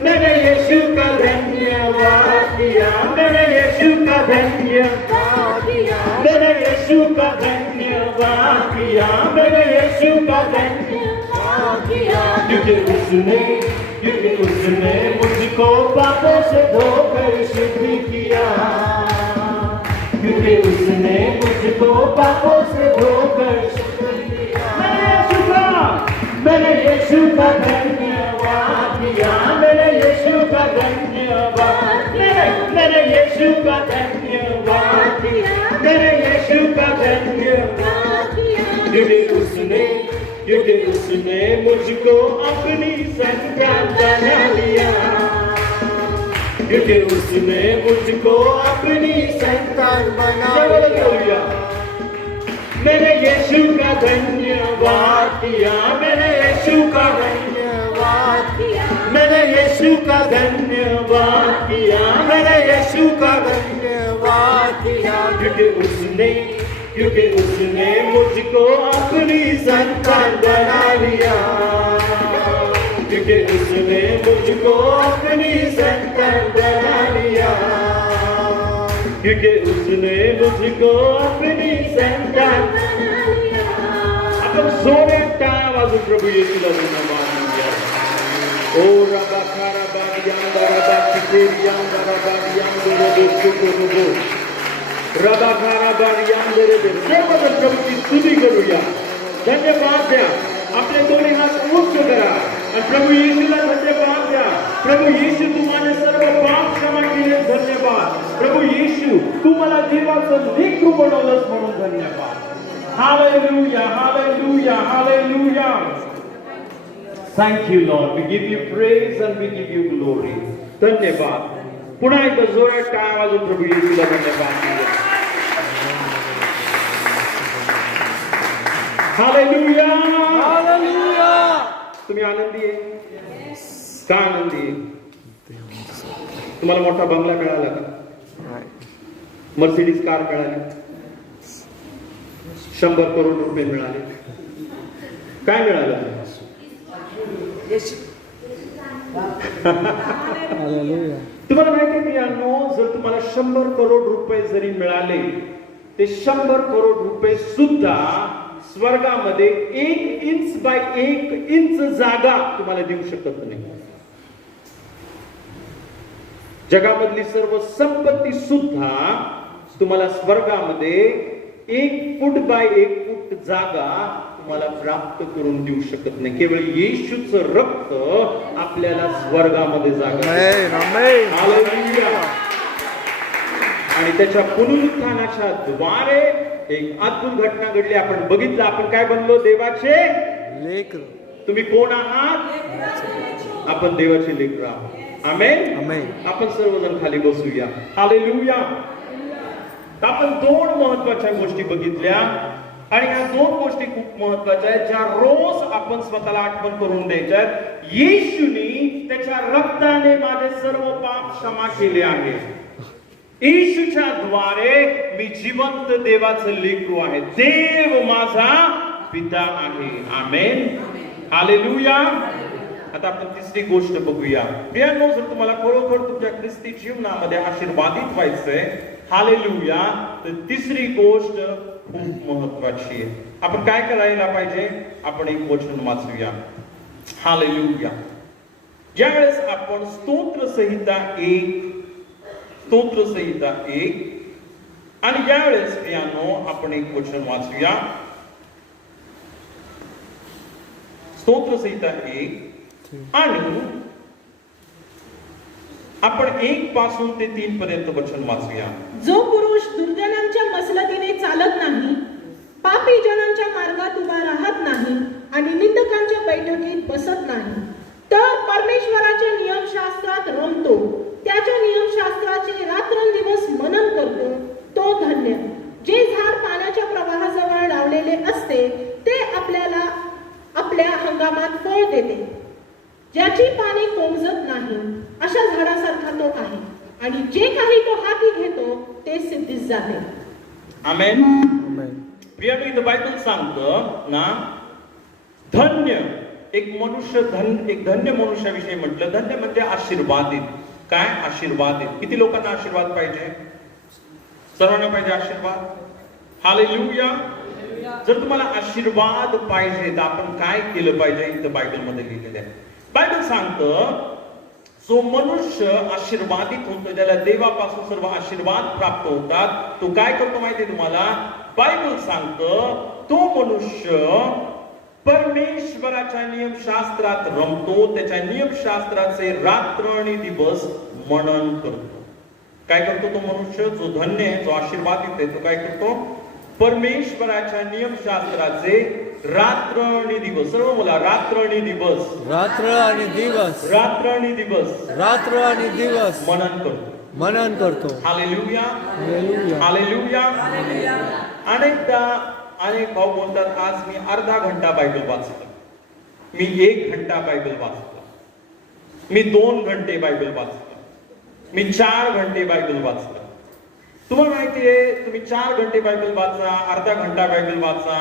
मैंने यीशु का धन्यवाद किया, मैंने यीशु का धन्यवाद किया, मैंने यीशु का धन्यवाद किया, मैंने यीशु का धन्यवाद किया, क्योंकि उसने मुझको पापों से धोकर शुद्ध किया, क्योंकि उसने मुझको पापों से धोकर शुद्ध किया. मैंने यीशु का धन्यवाद किया, मैंने यीशु का धन्यवाद, मैंने यीशु का धन्यवाद किया, मैंने यीशु का धन्यवाद किया, क्योंकि उसने मुझको अपनी संतान बना लिया, क्योंकि उसने मुझको अपनी संतान बना लिया. मैंने यीशु का धन्यवाद किया, मैंने यीशु का धन्यवाद किया, मैंने यीशु का धन्यवाद किया, मैंने यीशु का धन्यवाद किया, क्योंकि उसने मुझको अपनी संतान बना लिया, क्योंकि उसने मुझको अपनी संतान बना लिया, क्योंकि उसने मुझको अपनी संतान बना लिया. आपण जोरात टाळ्या वाजवून प्रभू येशूला धन्यवाद देऊया. ओ रबा खारा बादियांदा रबा चिकेरियांदा रबा दियांदा रबा रबा खारा बादियांदा रे सर्वजण प्रभूची स्तुती करूया. धन्यवाद द्या. आपले दोन्ही हात उच्च करा आणि प्रभू येशूला धन्यवाद द्या. प्रभू येशू तुम्हाला सर्व पाप क्षमा केले, धन्यवाद. प्रभू येशू तू मला देवाचं लेकरू बनवलंस म्हणून धन्यवाद. Hallelujah, hallelujah, hallelujah. Thank you Lord. We give you praise and we give you glory. धन्यवाद. पुन्हा एकदा जोरात टाळ्या वाजवून प्रभू येशूला धन्यवाद देऊया. Hallelujah, hallelujah. तुम्ही आनंदी आहे का? आनंदी आहे. तुम्हाला मोठा बंगला मिळाला का? मर्सिडीज कार मिळाली, 100 करोड रुपये मिळाले. काय मिळालं? हालेलुया. तुम्हाला माहिती आहे मित्रांनो, जर तुम्हाला 100 करोड रुपये जरी मिळाले, ते 100 करोड रुपये सुद्धा स्वर्गामध्ये 1 इंच बाय 1 इंच जागा तुम्हाला देऊ शकत नाही. जगामधली सर्व संपत्ती सुद्धा तुम्हाला स्वर्गामध्ये 1 फूट बाय 1 फूट जागा तुम्हाला प्राप्त करून देऊ शकत नाही. केवळ येशूचं रक्त आपल्याला स्वर्गामध्ये जागा आमेन, आमेन. हालेलुया. आणि त्याच्या पुनरुत्थानाच्या द्वारे एक अद्भुत घटना घडली. आपण बघितलं, आपण काय बनलो? देवाचे लेकरं. तुम्ही कोण आहात? आपण देवाचे लेकरं आहोत. आमेन, आमेन. आपण सर्वजण खाली बसूया. हालेलुया. आपण 2 महत्वाच्या गोष्टी बघितल्या आणि या 2 गोष्टी खूप महत्वाच्या आहेत, ज्या रोज आपण स्वतःला आठवण करून द्यायच्या आहेत. येशूनी त्याच्या रक्ताने माझे सर्व पाप क्षमा केले आहे. येशूच्या द्वारे मी जिवंत देवाचं लेकरू आहे. देव माझा पिता आहे. आमेन, हालेलुया. आता आपण तिसरी गोष्ट बघूया. प्रियांनो, जर तुम्हाला खरोखर तुमच्या ख्रिस्ती जीवनामध्ये आशीर्वादित व्हायचंय, हालेलुया, तर तिसरी गोष्ट खूप महत्वाची आहे. आपण काय करायला पाहिजे? आपण एक वचन वाचूया. हालेलुया. ज्यावेळेस आपण स्तोत्र संहिता 1 आणि ज्यावेळेस प्रियांनो आपण एक वचन वाचूया. स्तोत्र संहिता 1 आणि आपण 1 पासून ते 3 पर्यंत वचन वाचूया. जो पुरुष दुर्जनांच्या मसलतीने चालत नाही, पापी जनांच्या निंदकांच्या मार्गात उभा राहत नाही आणि निंदकांच्या बैठकीत बसत नाही, तर परमेश्वराच्या नियमशास्त्रात रमतो, त्याच्या नियमशास्त्राचे रात्रंदिवस मनन करतो, तो धन्य. जे झाड पाण्याच्या प्रवाहाजवळ लावलेले असते ते आपल्या हंगामात फळ देते, ज्याची पाने कोमजत नाही, अशा झाडासारखा तो आहे, आणि जे काही तो हाती घेतो ते सिद्धीस जाते. आमेन. Amen. प्रियानो, इथं बायबल सांगतं ना, धन्य एक धन्य मनुष्याविषयी म्हटलं. धन्य म्हणजे आशीर्वादित. काय आशीर्वादित? किती लोकांना आशीर्वाद पाहिजे? सर्वांना पाहिजे आशीर्वाद. हालेलुया. जर तुम्हाला आशीर्वाद पाहिजे तर आपण काय केलं पाहिजे? इथं बायबल मध्ये लिहिलेलं आहे. बायबल सांगतं, जो मनुष्य आशीर्वादित होतो, ज्याला देवापासून सर्व आशीर्वाद प्राप्त होतात, तो काय करतो माहिती तुम्हाला? बायबल सांगतं, तो मनुष्य परमेश्वराच्या नियमशास्त्रात रमतो, त्याच्या नियमशास्त्राचे रात्र आणि दिवस मनन करतो. काय करतो तो मनुष्य? जो धन्य आहे, जो आशीर्वादित आहे, तो काय करतो? परमेश्वराच्या नियमशास्त्राचे रात्र आणि दिवस. सर्व बोला, रात्र आणि दिवस. रात्र आणि दिवस. रात्र आणि दिवस. रात्र आणि दिवस मनन करतो. मनन करतो. हालेलुया. हालेलुया. हालेलुया. अनेक भाऊ बोलतात, आज मी अर्धा घंटा बायबल वाचलं, मी 1 घंटा बायबल वाचलं, मी 2 घंटे बायबल वाचलं, मी 4 घंटे बायबल वाचलं. तुम्हाला माहितीये, तुम्ही 4 घंटे बायबल वाचा, अर्धा घंटा बायबल वाचा,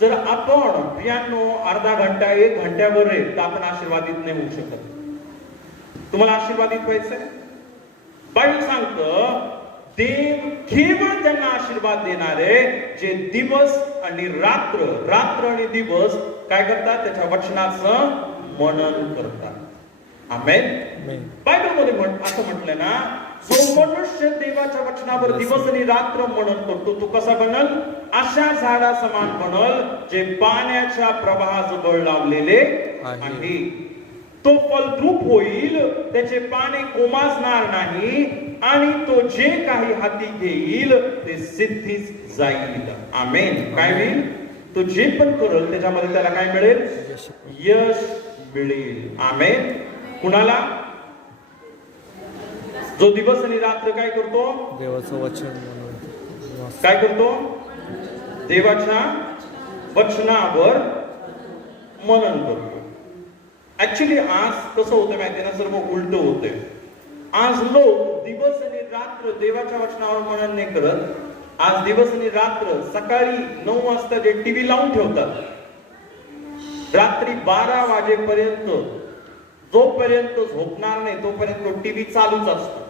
जर आपण प्रियांनो अर्धा घंटा 1 घंट्यावर आहे, तर आपण आशीर्वादित नाही होऊ शकत. तुम्हाला आशीर्वादित व्हायचंय? बायबल सांगतं, देव केवळ त्यांना आशीर्वाद देणारे जे दिवस आणि रात्र आणि दिवस काय करतात? त्याच्या वचनाचं मनन करतात. आमेन. बायबल मध्ये असं म्हटलं ना, जो मनुष्य देवाच्या वचनावर दिवस आणि रात्र मनन करतो, तो कसा बनल? अशा झाडा समान बनल, जे पाण्याच्या प्रवाहाजवळ लावलेले आहे. तो फलद्रूप होईल, त्याचे पाने कोमाजणार नाही, आणि तो जे काही हाती घेईल ते सिद्धीस जाईल. आमेन. काय होईल? तो जे पण करेल त्याच्यामध्ये त्याला काय मिळेल? यश मिळेल. आमेन. कुणाला? जो दिवस आणि रात्र काय करतो? देवाचं वचन काय करतो? देवाच्या वचनावर मनन करतो. ऍक्च्युली आज कसं होतं माहिती ना, सर्व उलट होते. आज लोक दिवस आणि रात्र देवाच्या वचनावर मनन नाही करत. आज दिवस आणि रात्र सकाळी 9 वाजता जे टीव्ही लावून ठेवतात, रात्री 12 वाजेपर्यंत जोपर्यंत झोपणार नाही तोपर्यंत टीव्ही चालूच असतो.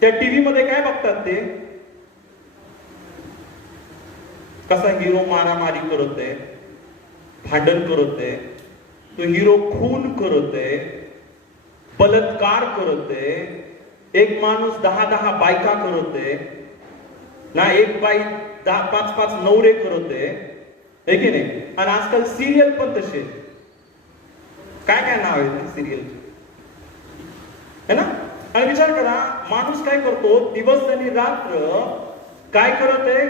त्या टीव्ही मध्ये काय बघतात ते? कसा हिरो मारामारी करत आहे, भांडण करत आहे, तो हिरो खून करत आहे, बलात्कार करत आहे, एक माणूस 10 बायका करत आहे ना, एक बाई 5 नवरे करत आहे की नाही? आणि आजकाल सिरियल पण तसे, काय नाव आहे सिरियलचे, है ना? आणि विचार करा, माणूस काय करतो? दिवस आणि रात्र काय करत आहे?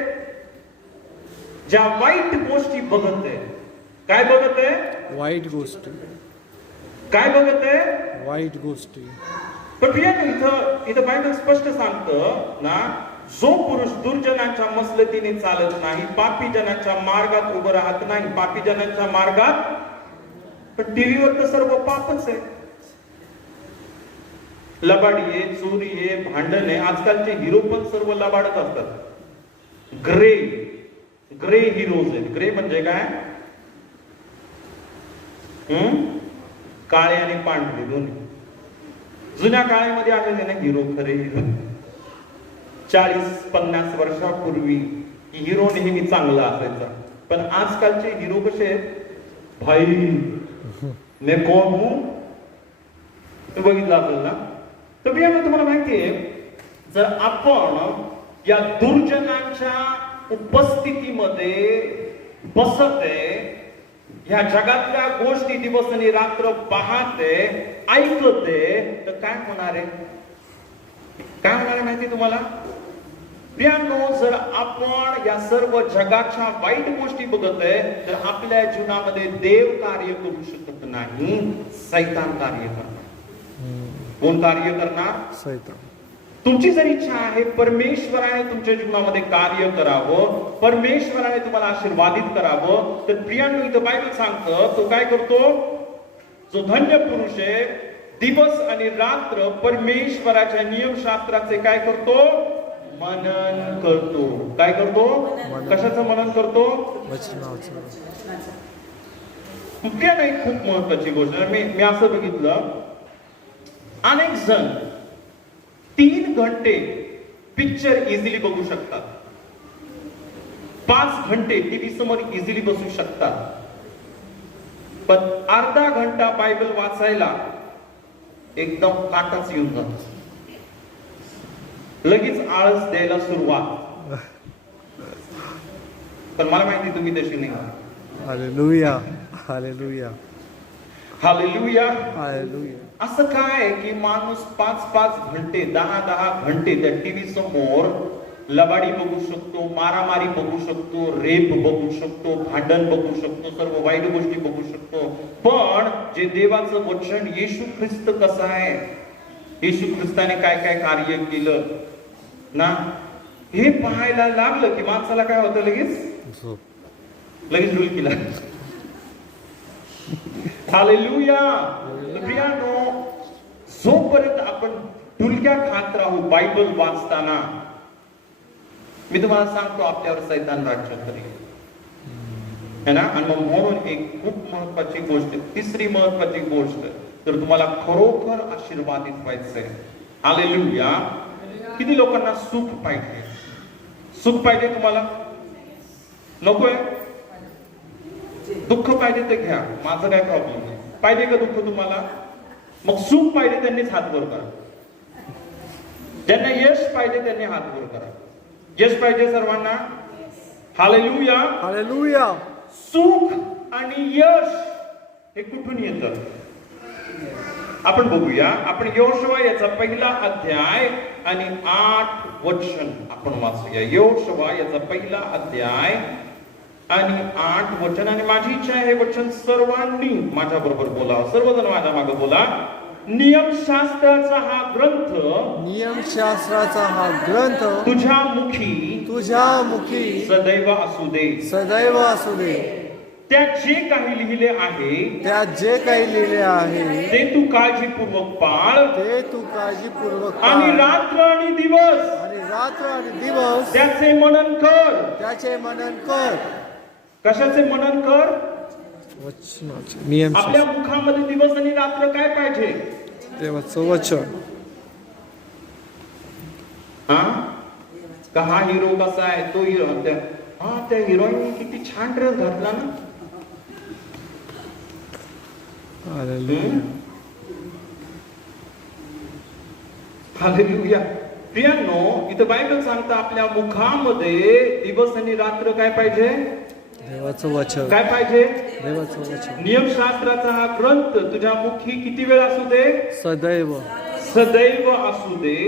ज्या वाईट गोष्टी बघत आहे. काय बघत आहे? वाईट गोष्टी. काय बघत आहे? वाईट गोष्टी. पण इथं बायबल स्पष्ट सांगतं ना, जो पुरुष दुर्जनांच्या मसलतीने चालत नाही, पापी जनांच्या मार्गात उभं राहत नाही. पापी जनांच्या मार्गात, पण टीव्हीवर तर सर्व पापच आहे. लबाडी आहे, चोरी आहे, भांडण आहे. आजकालचे हिरो पण सर्व लबाडच असतात. ग्रे हिरोज आहेत. ग्रे म्हणजे काय? काळे आणि पांढरे दोन्ही. जुन्या काळामध्ये आलेले ना हिरो, खरे हिरो 40-50 वर्षापूर्वी हिरो नेहमी चांगला असायचा. पण आजकालचे हिरो कसे आहेत? भाई मैं कौन हूं, बघितलं असेल ना. तर तुम्हाला माहितीये, जर आपण या दुर्जनांच्या उपस्थितीमध्ये बसते, ह्या जगातल्या गोष्टी दिवस आणि रात्र पाहते, ऐकते, तर काय होणार आहे? काय होणार आहे माहिती तुम्हाला? प्रियांनो, जर आपण या सर्व जगाच्या वाईट गोष्टी बघत आहे तर आपल्या जीवनामध्ये देव कार्य करू शकत नाही, सैतान कार्य करणार. कोण कार्य करणार? सैतान. तुमची जर इच्छा आहे परमेश्वराने तुमच्या जीवनामध्ये कार्य करावं, परमेश्वराने तुम्हाला आशीर्वादित करावं, तर प्रियांनो इथं बायबल सांगतं तो काय करतो? जो धन्य पुरुष आहे दिवस आणि रात्र परमेश्वराच्या नियमशास्त्राचे काय करतो? मनन करतो. काय करतो? कशाचं मनन करतो? वचनाचं. प्रियांनो, एक खूप महत्वाची गोष्ट आहे. मी असं बघितलं, अनेक जण 3 घंटे पिक्चर इझिली बघू शकतात, 5 घंटे टीव्ही समोर इझिली बसू शकतात, पण अर्धा घंटा बायबल वाचायला एकदम काटाच येऊन जातो, लगेच आळस द्यायला सुरुवात. पण मला माहिती तुम्ही तशी नाही. हालेलुया. हालेलुया. हालेलुया. हालेलुया. असं काय की माणूस 5-5 घंटे 10-10 घंटे त्या टीव्ही समोर लबाडी बघू शकतो, मारामारी बघू शकतो, रेप बघू शकतो, भांडण बघू शकतो, सर्व वाईट गोष्टी बघू शकतो, पण जे देवाचं वचन येशू ख्रिस्त कसं आहे, येशू ख्रिस्ताने काय काय कार्य केलं ना, हे पाहायला लागलं की माणसाला काय होतं? लगेच डुलकी लागते. हालेलुया. प्रियांनो, जोपर्यंत आपण डुलक्या खात राहू बायबल वाचताना, मी तुम्हाला सांगतो आपल्यावर सैतान राज्य करेल, है ना. आणि मग म्हणून एक खूप महत्वाची गोष्ट, तिसरी महत्वाची गोष्ट, तर तुम्हाला खरोखर आशीर्वादित व्हायचंय. हालेलुया. किती लोकांना सुख पाहिजे? सुख पाहिजे तुम्हाला? नकोय? दुःख पाहिजे तर घ्या, माझं काय प्रॉब्लेम नाही. पाहिजे का दुःख तुम्हाला? मग सुख पाहिजे त्यांनीच हात वर करा. ज्यांना यश पाहिजे त्यांनी हात वर करा. यश पाहिजे सर्वांना? हालेलुया. हालेलुया. सुख आणि यश हे कुठून येतं? आपण बघूया. आपण यहोशुआ याचा 1 अध्याय आणि 8 वचन आपण वाचूया. यहोशुआ याचा 1 अध्याय आणि 8 वचन. आणि माझी इच्छा आहे हे वचन सर्वांनी माझ्या बरोबर बोला, सर्वजण माझ्या मागे बोला. नियमशास्त्राचा हा ग्रंथ, नियमशास्त्राचा हा ग्रंथ तुझ्या मुखी सदैव असू दे. सदैव असू दे. त्यात जे काही लिहिले आहे, त्यात जे काही लिहिले आहे ते तू काळजीपूर्वक पाळ, ते तू काळजीपूर्वक आणि पाळ. रात्र आणि दिवस आणि रात्र आणि दिवस त्याचे मनन कर. त्याचे मनन कर. कशाचे मनन कर? वचनाचे. नियम. आपल्या मुखामध्ये दिवस आणि रात्र काय पाहिजे? देवाचं वचन. हा का हा हिरो कसा आहे, तो हिरो, त्या हिरोईन किती छान ड्रेस घातला ना. हालेलुया. हालेलुया. प्रियांनो, इथं बायबल सांगतं आपल्या मुखामध्ये दिवस आणि रात्र काय पाहिजे? देवाचं वचन. काय पाहिजे? देवाचं वचन. नियमशास्त्राचा हा ग्रंथ तुझ्या मुखी किती वेळ असू दे? सदैव. सदैव असू दे.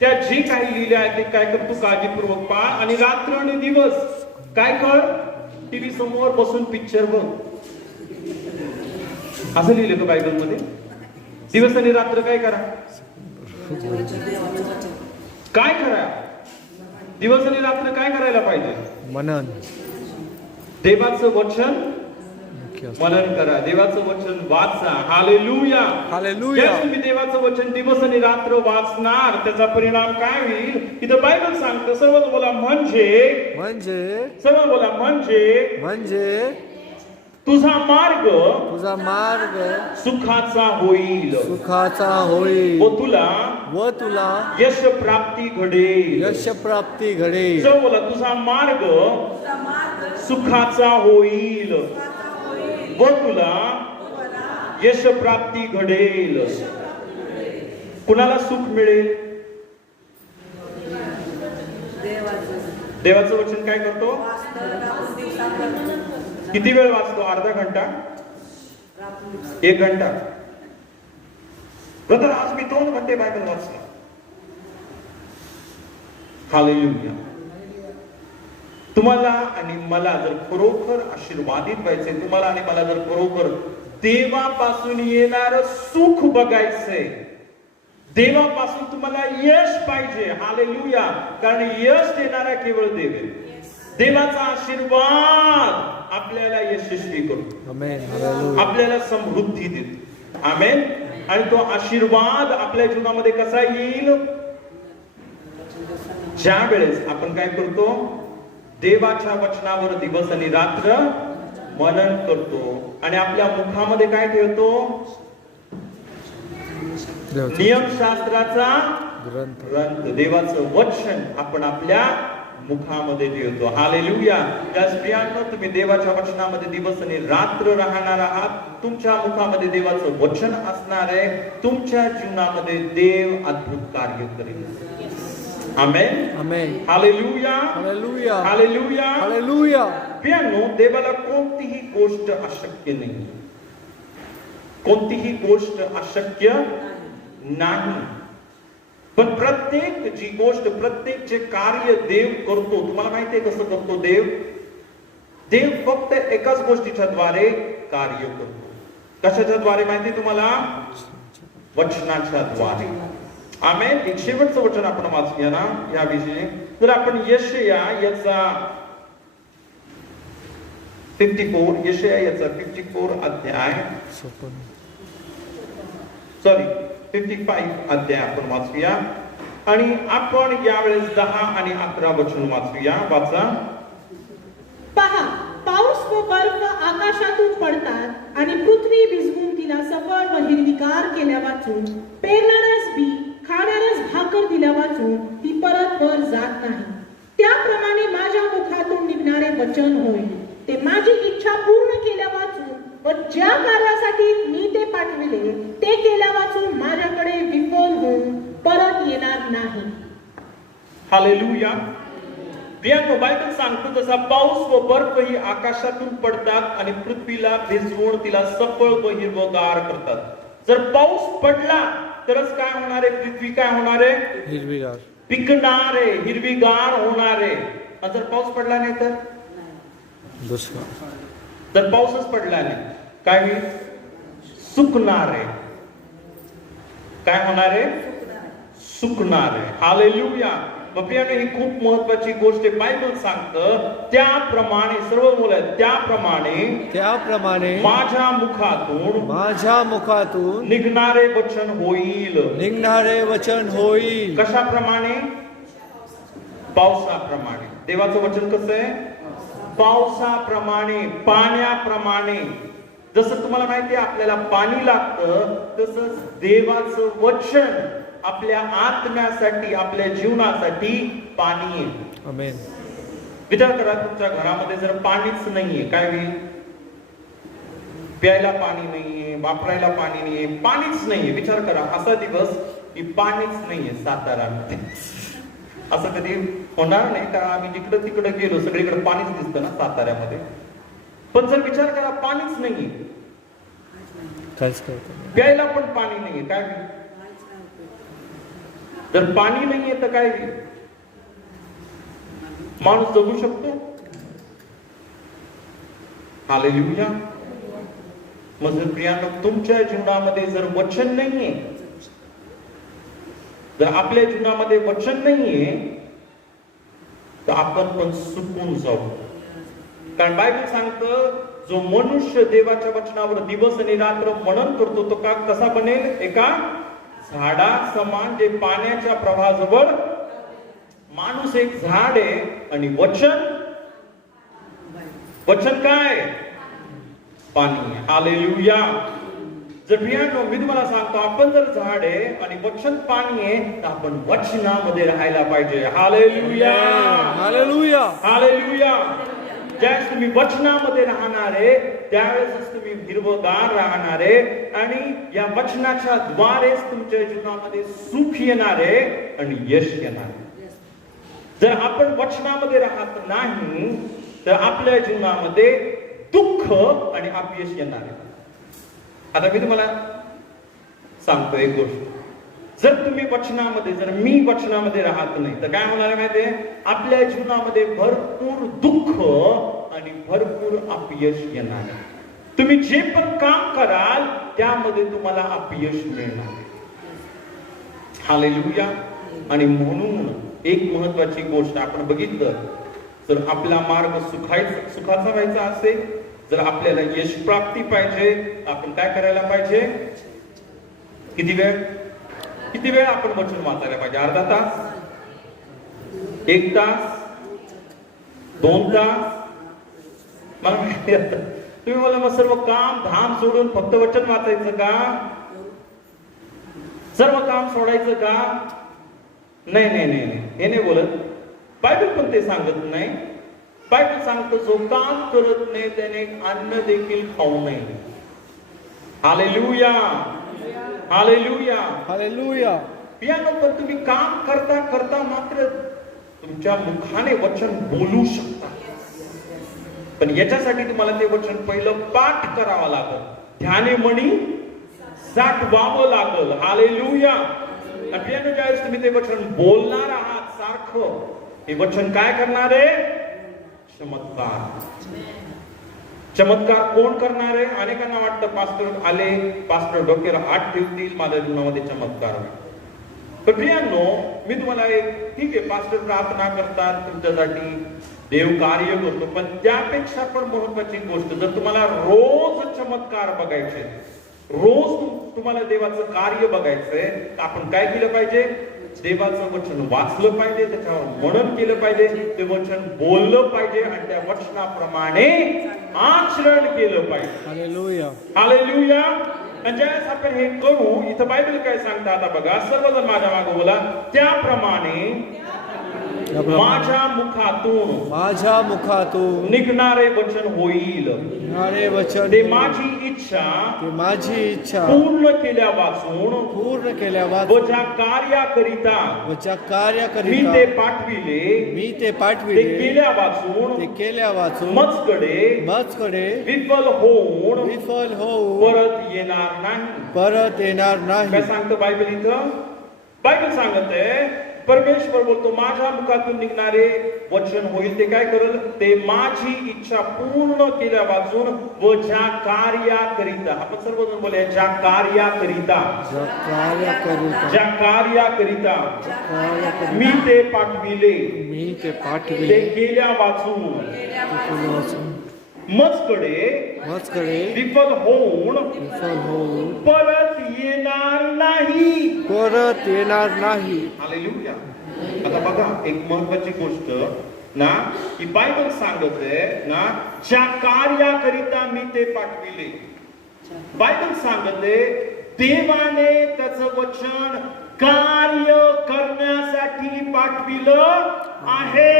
त्या जे काही लिहिले आहे ते काय कर, तू काळजीपूर्वक पाळ, आणि रात्र आणि दिवस काय कर? टीव्ही समोर बसून पिक्चर बघ. असं लिहिलं का बायबल मध्ये? दिवस आणि रात्र काय करा? काय करा? दिवस आणि रात्र काय करायला पाहिजे? मनन. देवाचं वचन मनन करा, देवाचं वचन वाचा. हालेलुया. हालेलुया. ज्या तुम्ही देवाचं वचन दिवस आणि रात्र वाचणार, त्याचा परिणाम काय होईल? इथं बायबल सांगतं, सर्व बोला म्हणजे. सर्व बोला म्हणजे तुझा मार्ग सुखाचा होईल. व तुला यश प्राप्ती घडेल. सर्व बोला, तुझा मार्ग सुखाचा होईल व तुला यश प्राप्ती घडेल. कुणाला सुख मिळेल? देवाचं वचन काय करतो? किती वेळ वाचतो? अर्धा घंटा? 1 घंटा? ब्रदर, आज मी 2 घंटे बायबल वाचला. हालेलुया. तुम्हाला आणि मला जर खरोखर आशीर्वादित व्हायचंय, तुम्हाला आणि मला जर खरोखर देवापासून येणार सुख बघायचंय, देवापासून तुम्हाला यश पाहिजे. हालेलुया. कारण यश देणारा केवळ देव आहे. देवाचा आशीर्वाद आपल्याला यशस्वी करतो, आमेन. हालेलुया. आपल्याला समृद्धी देतो. आमेन. आणि तो आशीर्वाद आपल्या जीवनामध्ये कसा येईल? ज्या वेळेस आपण काय करतो? देवाच्या वचनावर दिवस आणि रात्र मनन करतो आणि आपल्या मुखामध्ये काय ठेवतो? देवाचा नियमशास्त्राचा ग्रंथ. ग्रंथ, देवाचं वचन आपण आपल्या मुखामध्ये ठेवतो. हालेलुया. त्या स्त्रियांनो, तुम्ही देवाच्या वचनामध्ये दिवस आणि रात्र राहणार आहात. तुमच्या मुखामध्ये देवाचं वचन असणार आहे. तुमच्या जीवनामध्ये देव अद्भुत कार्य करेल. आमेन. आमेन. हालेलुया. हालेलुया. हालेलुया. हालेलुया. प्रियांनो, देवाला कोणतीही गोष्ट अशक्य नाही. कोणतीही गोष्ट अशक्य नाही. पण प्रत्येक जी गोष्ट, प्रत्येक जे कार्य देव करतो, तुम्हाला माहिती आहे कसं करतो देव? देव फक्त एकाच गोष्टीच्या द्वारे कार्य करतो. कशाच्या द्वारे माहिती तुम्हाला? वचनाच्या द्वारे. आमेन. एक शेवटचं वचन आपण वाचूया ना याविषयी. तर आपण यशया याचा 54, यशया याचा 54 अध्याय, 55 अध्याय आपण वाचूया आणि आपण यावेळेस 10 आणि 11 वचन वाचूया. वाचा. पहा, पाऊस व बर्फ आकाशातून पडतात आणि पृथ्वी भिजवून तिला सबळ व हिरवीगार केल्या वाचून, पेरणाऱ्यास बी, खाणाऱ्यास भाकर दिल्या वाचून ती परत वर जात नाही. त्याप्रमाणे माझ्या मुखातून निघणारे वचन होईल. ते माझी इच्छा पूर्ण केल्या वाचून व ज्या कार्यासाठी मी ते पाठविले ते केल्या वाचून माझ्याकडे विफल होऊन परत येणार नाही. हालेलुया. प्रियांनो, बायबल सांगतो तसा पाऊस व बर्फ ही आकाशातून पडतात आणि पृथ्वीला भिजवून तिला सफळ व हिरवगार करतात. जर पाऊस पडला तरच काय होणार आहे? पृथ्वी काय होणार आहे? हिरवीगार, पिकणार आहे, हिरवीगार होणार आहे. जर पाऊस पडला नाही तर? दुष्काळ. जर पाऊसच पडला नाही काय होईल? सुकणार आहे. काय होणार आहे? सुकणार आहे. हालेलुया. प्रियांनो, ही खूप महत्वाची गोष्ट आहे. बायबल सांगतं त्याप्रमाणे, सर्व बोलत त्याप्रमाणे माझ्या मुखातून निघणारे वचन होईल. निघणारे वचन होईल. कशाप्रमाणे? पावसाप्रमाणे. देवाचं वचन कसं आहे? पावसाप्रमाणे, पाण्याप्रमाणे. जसं तुम्हाला माहिती आहे आपल्याला पाणी लागतं, तसंच देवाचं वचन आपल्या आत्म्यासाठी, आपल्या जीवनासाठी पाणी आहे. आमेन. विचार करा, तुमच्या घरामध्ये जर पाणीच नाहीये काय होईल? प्यायला पाणी नाहीये, वापरायला पाणी नाहीये, पाणीच नाहीये. विचार करा, असा दिवस की पाणीच नाहीये सातारामध्ये. असं कधी होणार नाही, कारण आम्ही जिकडे तिकडे गेलो सगळीकडे पाणीच दिसतं ना साताऱ्यामध्ये. पण जर विचार करा, पाणीच नाहीये, काहीच करतो. प्यायला पण पाणी नाहीये, काय होईल? जर पाणी नाहीये तर काय होईल? माणूस जगू शकतो? हालेलुया. मग जर प्रियांनो, तुमच्या जीवनामध्ये जर वचन नाहीये, जर आपल्या जीवनामध्ये वचन नाहीये, तर आपण पण सुकून जाऊ. कारण बायबल सांगतं जो मनुष्य देवाच्या वचनावर दिवस आणि रात्र मनन करतो तो का कसा बनेल? एका झाडा समान जे पाण्याच्या प्रवाहाजवळ. माणूस एक झाड आहे आणि वचन काय? पाणी. हालेलुया. जर प्रियांनो, मी तुम्हाला सांगतो, आपण जर झाड आहे आणि वचन पाणी आहे, तर आपण वचनामध्ये राहायला पाहिजे. हालेलुया. हालेलुया. हालेलुया. ज्यावेळेस तुम्ही वचनामध्ये राहणार आहे त्यावेळेस तुम्ही हिरवगार राहणार आहे आणि या वचनाच्या द्वारेच तुमच्या जीवनामध्ये सुख येणार आहे आणि यश येणार आहे. जर आपण वचनामध्ये राहत नाही तर आपल्या जीवनामध्ये दुःख आणि अपयश येणार आहे. आता मी तुम्हाला सांगतो एक गोष्ट. जर तुम्ही वचनामध्ये, जर मी वचनामध्ये राहत नाही तर काय होणार आहे माहितीये, आपल्या जीवनामध्ये भरपूर दुःख आणि भरपूर अपयश येणार आहे. तुम्ही जे पण काम कराल त्यामध्ये तुम्हाला अपयश मिळणार आहे. हालेलुया. आणि म्हणून एक महत्वाची गोष्ट आपण बघितलं, जर आपला मार्ग सुखाचा व्हायचा असेल, जर आपल्याला यश प्राप्ती पाहिजे, आपण काय करायला पाहिजे? किती वेळ आपण वचन वाचायला पाहिजे? अर्धा तास, 1 तास, 2 तास? मला माहिती आहे तुम्ही मला मग सर्व काम धाम सोडून फक्त वचन वाचायचं का? सर्व काम सोडायचं का? नाही नाही नाही नाही, हे नाही बोलत. बायबल पण ते सांगत नाही. बायबल सांगतो जो काम करत नाही त्याने अन्न देखील खाऊ नये. Hallelujah, hallelujah, hallelujah. पियानो पण तुम्ही काम करता करता मात्र तुमच्या मुखाने वचन बोलू शकता, पण याच्यासाठी तुम्हाला ते वचन पहिलं पाठ करावं लागल, ध्याने मणी साठवावं लागल. हालेलुया. पियानो ज्यावेळेस तुम्ही ते वचन बोलणार आहात सारखं, हे वचन काय करणार आहे? चमत्कार. चमत्कार कोण करणार आहे? अनेकांना वाटतं पास्टर आले, पास्टर डोक्यावर हात ठेवतील, माझ्या जीवनामध्ये चमत्कार होईल. पण प्रियांनो, मी तुम्हाला ठीक आहे, पास्टर प्रार्थना करतात तुमच्यासाठी, देव कार्य करतो, पण त्यापेक्षा पण महत्वाची गोष्ट, जर तुम्हाला रोज चमत्कार बघायचे, रोज तुम्हाला देवाचं कार्य बघायचंय, तर आपण काय केलं पाहिजे? देवाचं वचन वाचलं पाहिजे, त्याच्यावर मनन केलं पाहिजे, ते वचन बोललं पाहिजे आणि त्या वचनाप्रमाणे आचरण केलं पाहिजे. हालेलुया. हालेलुया. आणि ज्यावेळेस आपण हे करू, इथं बायबल काय सांगतं आता बघा, सर्वजण माझ्या मागे बोला, त्याप्रमाणे माझ्या मुखातून निघणारे वचन होईल. निघणारे वचन ते माझी इच्छा पूर्ण केल्या वाचून व ज्या कार्याकरिता मी ते पाठविले ते केल्या वाचून मजकडे विफल होऊन परत येणार नाही. काय सांगतो बायबल इथं? बायबल सांगते, परमेश्वर बोलतो माझ्या मुखातून निघणारे वचन होईल, ते काय करेल? ते माझी इच्छा पूर्ण केल्या वाचून व ज्या कार्याकरिता, आपण सर्वजण बोलूया, ज्या कार्याकरिता मी ते पाठविले ते केल्या वाचून मजकडे विफल होऊन परत येणार नाही. हालेलुया. आता बघा, एक महत्वाची गोष्ट ना, की बायबल सांगते ना, ज्या कार्याकरिता मी ते पाठविले. बायबल सांगते देवाने त्याचं वचन कार्य करण्यासाठी पाठविलं आहे.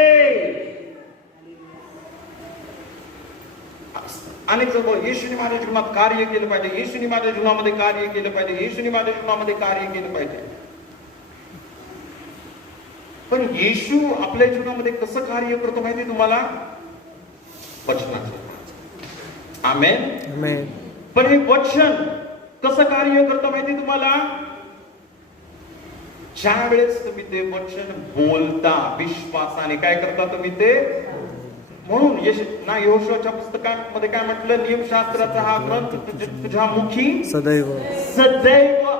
अनेक जण येशूने माझ्या जीवनात कार्य केलं पाहिजे, येशूने माझ्या जीवनामध्ये कार्य केलं पाहिजे, येशूने माझ्या जीवनामध्ये कार्य केलं पाहिजे. पण येशू आपल्या जीवनामध्ये कसं कार्य करतो माहिती तुम्हाला? वचनाचं. आमेन. आमेन. पण हे वचन कसं कार्य करतो माहिती तुम्हाला? ज्या वेळेस तुम्ही ते वचन बोलता विश्वासाने, काय करता तुम्ही ते? म्हणून यहोशूआच्या पुस्तकामध्ये काय म्हटलं? नियमशास्त्राचा हा ग्रंथ तुझ्या मुखी सदैव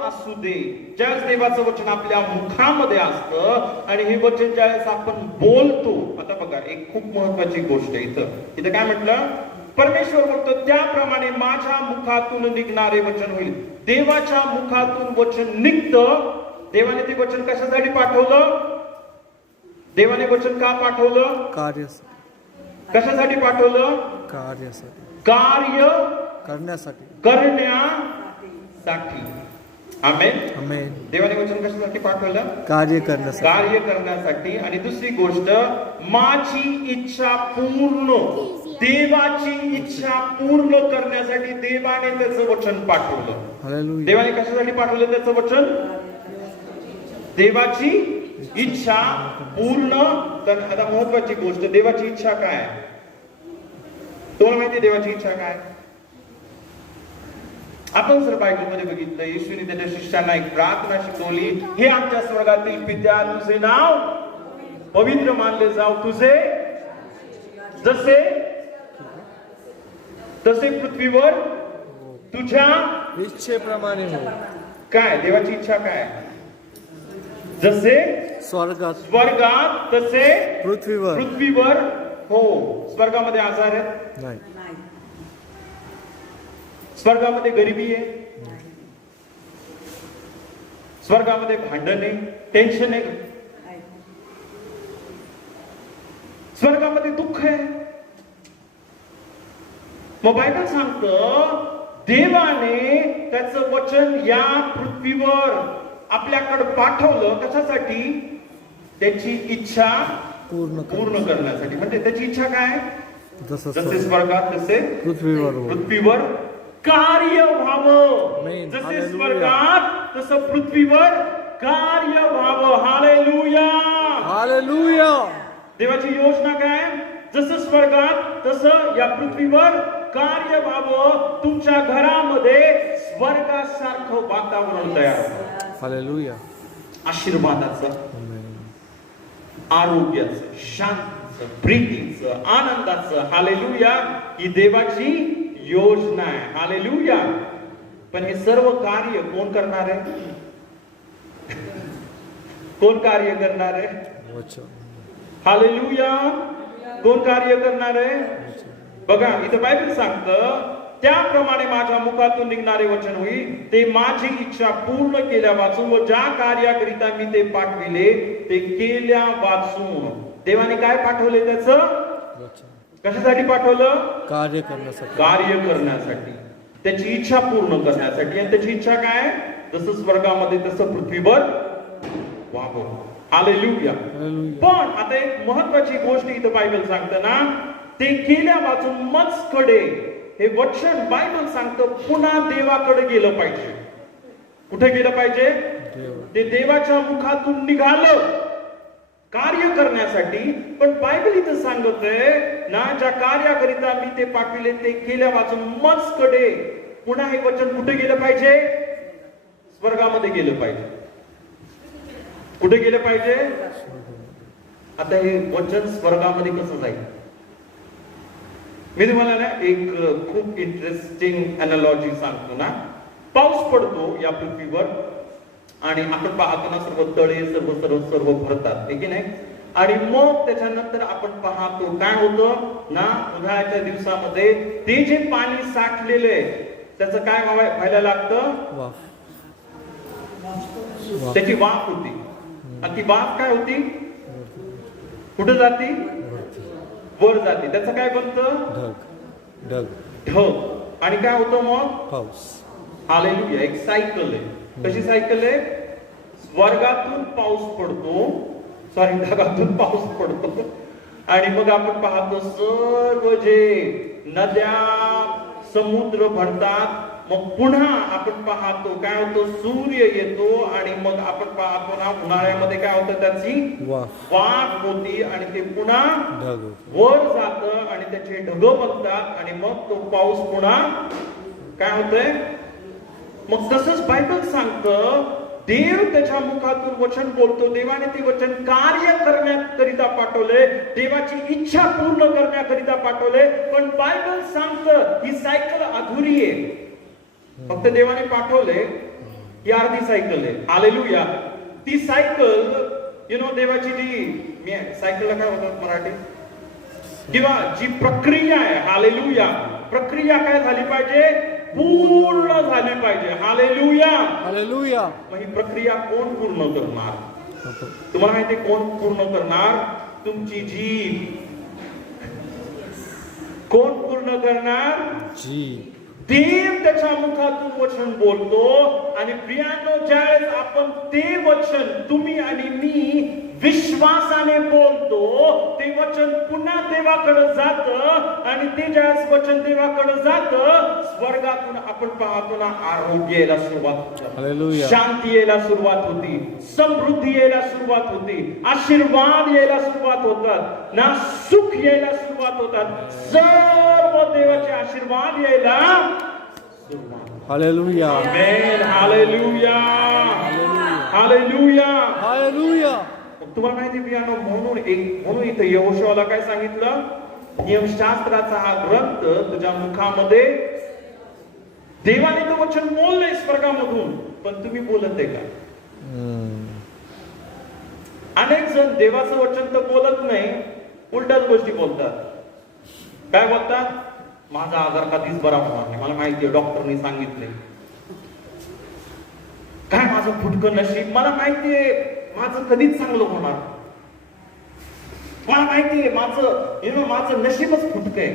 असू दे. ज्यावेळेस देवाचं वचन आपल्या मुखामध्ये असतं आणि हे वचन ज्यावेळेस आपण बोलतो, आता बघा एक खूप महत्वाची गोष्ट आहे इथं काय म्हटलं? परमेश्वर बोलतो त्याप्रमाणे माझ्या मुखातून निघणारे वचन होईल. देवाच्या मुखातून वचन निघतं. देवाने ते वचन कशासाठी पाठवलं? देवाने वचन का पाठवलं? कशासाठी पाठवलं? कार्य करण्यासाठी. आमेन. देवाने वचन कशासाठी पाठवलं? कार्य करण्यासाठी. आणि दुसरी गोष्ट, माझी इच्छा पूर्ण, देवाची इच्छा पूर्ण करण्यासाठी देवाने त्याचं वचन पाठवलं. देवाने कशासाठी पाठवलं त्याचं वचन? देवाची इच्छा पूर्ण. तर आता महत्वाची गोष्ट, देवाची इच्छा काय? तुम्हाला माहिती देवाची इच्छा काय? आपण जर बायबलमध्ये बघितलं, येशूने त्याच्या शिष्यांना एक प्रार्थना शिकवली, हे आमच्या स्वर्गातील पित्या, तुझे नाव पवित्र मानले जाव, तुझे जसे तसे पृथ्वीवर तुझ्या इच्छेप्रमाणे हो. काय देवाची इच्छा काय? जसे स्वर्गात स्वर्गात तसे पृथ्वीवर हो. स्वर्गामध्ये आजार आहे, नाही. स्वर्गामध्ये गरिबी आहे, स्वर्गामध्ये भांडण आहे, टेन्शन आहे, स्वर्गामध्ये दुःख आहे. मग बायबल सांगतं, देवाने त्याचं वचन या पृथ्वीवर आपल्याकडे पाठवलं कशासाठी? त्याची इच्छा पूर्ण करण्यासाठी. म्हणजे त्याची इच्छा काय? जसे स्वर्गात तसे पृथ्वीवर कार्य व्हावं. जसे हालेलुया. स्वर्गात तसं पृथ्वीवर कार्य व्हावं. हालेलुया. हालेलुया. देवाची योजना काय? जसं स्वर्गात तसं या पृथ्वीवर कार्य व्हावं. तुमच्या घरामध्ये स्वर्गासारखं वातावरण तयार व्हावं. हालेलुया. आशीर्वादाचं, आरोग्याचं, शांतीचं, प्रीतीचं, आनंदाचं. हालेलुया. ही देवाची योजना आहे. हालेलुया. पण हे सर्व कार्य कोण करणार आहे? कोण कार्य करणार आहे? हालेलुया. कोण कार्य करणार आहे? बघा इथं बायबल सांगतं, त्याप्रमाणे माझ्या मुखातून निघणारे वचन होईल, ते माझी इच्छा पूर्ण केल्या वाचून व ज्या कार्याकरिता मी ते पाठविले ते केल्या वाचून. देवाने काय पाठवले? त्याचं कशासाठी पाठवलं? कार्य करण्यासाठी. कार्य करण्यासाठी, त्याची इच्छा पूर्ण करण्यासाठी. आणि त्याची इच्छा काय? जसं स्वर्गामध्ये तसं पृथ्वीवर व्हावं. हालेलुया. पण आता एक महत्वाची गोष्ट इथं बायबल सांगतं ना, ते केल्या वाचून मजकडे हे वचन बायबल सांगतं पुन्हा देवाकडे गेलं पाहिजे. कुठे गेलं पाहिजे? ते देवाच्या मुखातून निघालं कार्य करण्यासाठी. पण बायबल इथं सांगत आहे ना, ज्या कार्याकरिता मी ते पाठविले ते केल्या वाचून मजकडे पुन्हा हे वचन कुठे गेलं पाहिजे? स्वर्गामध्ये गेलं पाहिजे. कुठे गेलं पाहिजे? आता हे वचन स्वर्गामध्ये कसं जाईल? मी तुम्हाला ना एक खूप इंटरेस्टिंग अनालॉजी सांगतो ना. पाऊस पडतो या पृथ्वीवर आणि आपण पाहतो ना, सर्व तळे सर्व सर्व सर्व भरतात, ठीक आहे? आणि मग त्याच्यानंतर आपण पाहतो काय होतं ना, उन्हाळ्याच्या दिवसामध्ये ते जे पाणी साठलेले त्याचं काय व्हायला लागतं? त्याची वाफ होती. आणि ती वाफ काय होती? कुठे जाती? वर जाते. त्याचं काय बनतं? ढग. आणि काय होतं मग? पाऊस. हालेलुया. एक सायकल आहे. कशी सायकल आहे? स्वर्गातून पाऊस पडतो, ढगातून पाऊस पडतो, आणि मग आपण पाहतो सर्व जे नद्या समुद्र भरतात. मग पुन्हा आपण पाहतो काय होतं? सूर्य येतो आणि मग आपण पाहतो ना, उन्हाळ्यामध्ये काय होतं? त्याची वाफ होती आणि ते पुन्हा वर जातं आणि त्याचे ढग बघतात आणि मग तो पाऊस पुन्हा काय होतंय? मग तसंच बायबल सांगतं, देव त्याच्या मुखातून वचन बोलतो. देवाने ते वचन कार्य करण्याकरिता पाठवले, देवाची इच्छा पूर्ण करण्याकरिता पाठवले. पण बायबल सांगतं ही सायकल अधुरी आहे. फक्त देवाने पाठवले ही अर्धी सायकल आहे. हालेलुया. ती सायकल देवाची जी सायकलला काय म्हणतात मराठी, किंवा जी प्रक्रिया आहे, हालेलुया, प्रक्रिया काय झाली पाहिजे? पूर्ण झाली पाहिजे. हालेलुया. हालेलुया. मग ही प्रक्रिया कोण पूर्ण करणार? तुम्हाला माहिती कोण पूर्ण करणार? तुमची जीभ. कोण पूर्ण करणार? जीभ. देव त्याच्या मुखातून वचन बोलतो आणि प्रियांनो, ज्यावेळेस आपण ते वचन तुम्ही आणि मी विश्वासाने बोलतो, ते वचन पुन्हा देवाकडे जातं आणि ते ज्यावेळेस वचन देवाकडे जातं, स्वर्गातून आपण पाहतो ना, आरोग्य यायला सुरुवात होते, शांती यायला सुरुवात होती, समृद्धी यायला सुरुवात होती, आशीर्वाद यायला सुरुवात होतात ना, सुख यायला सुरुवात होतात, सर्व देवाचे आशीर्वाद यायला सुरुवात. Hallelujah amen. Hallelujah. Hallelujah. Hallelujah तुम्हाला माहिती पियानो म्हणून इथं यहोशूआला काय सांगितलं? नियमशास्त्राचा हा ग्रंथ तुझ्या मुखामध्ये, देवाने तो वचन बोललंय स्वर्गामधून, पण तुम्ही बोलत आहे का? अनेक जण देवाचं वचन तर बोलत नाही, उलट्याच गोष्टी बोलतात. काय बोलतात? माझा आजार कधीच बरा होणार नाही, मला माहितीये डॉक्टरनी सांगितलंय. काय माझं फुटकं नशीब, मला माहितीये माझं कधीच चांगलं होणार, मला माहितीये माझं नशीबच फुटकंय.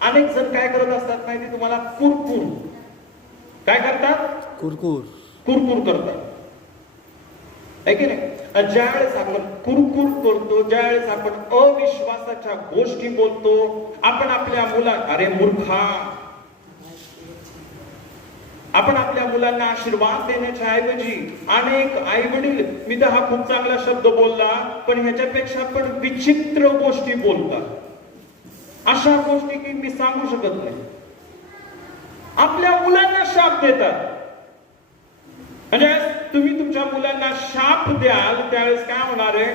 अनेक जण काय करत असतात माहिती तुम्हाला? कुरकुर. काय करतात? कुरकुर कुरकुर करतात, आहे की नाही? ज्यावेळेस आपण कुरकुर करतो, ज्यावेळेस आपण अविश्वासाच्या गोष्टी बोलतो, आपण आपल्या अरे मूर्खा, आपण आपल्या मुलांना आशीर्वाद देण्याच्या ऐवजी अनेक आई वडील, मी तर हा खूप चांगला शब्द बोलला, पण ह्याच्यापेक्षा पण विचित्र गोष्टी बोलतात. अशा गोष्टी की मी सांगू शकत नाही. आपल्या मुलांना शाप देतात. म्हणजे तुम्ही तुमच्या मुलांना शाप द्याल त्यावेळेस काय होणार आहे?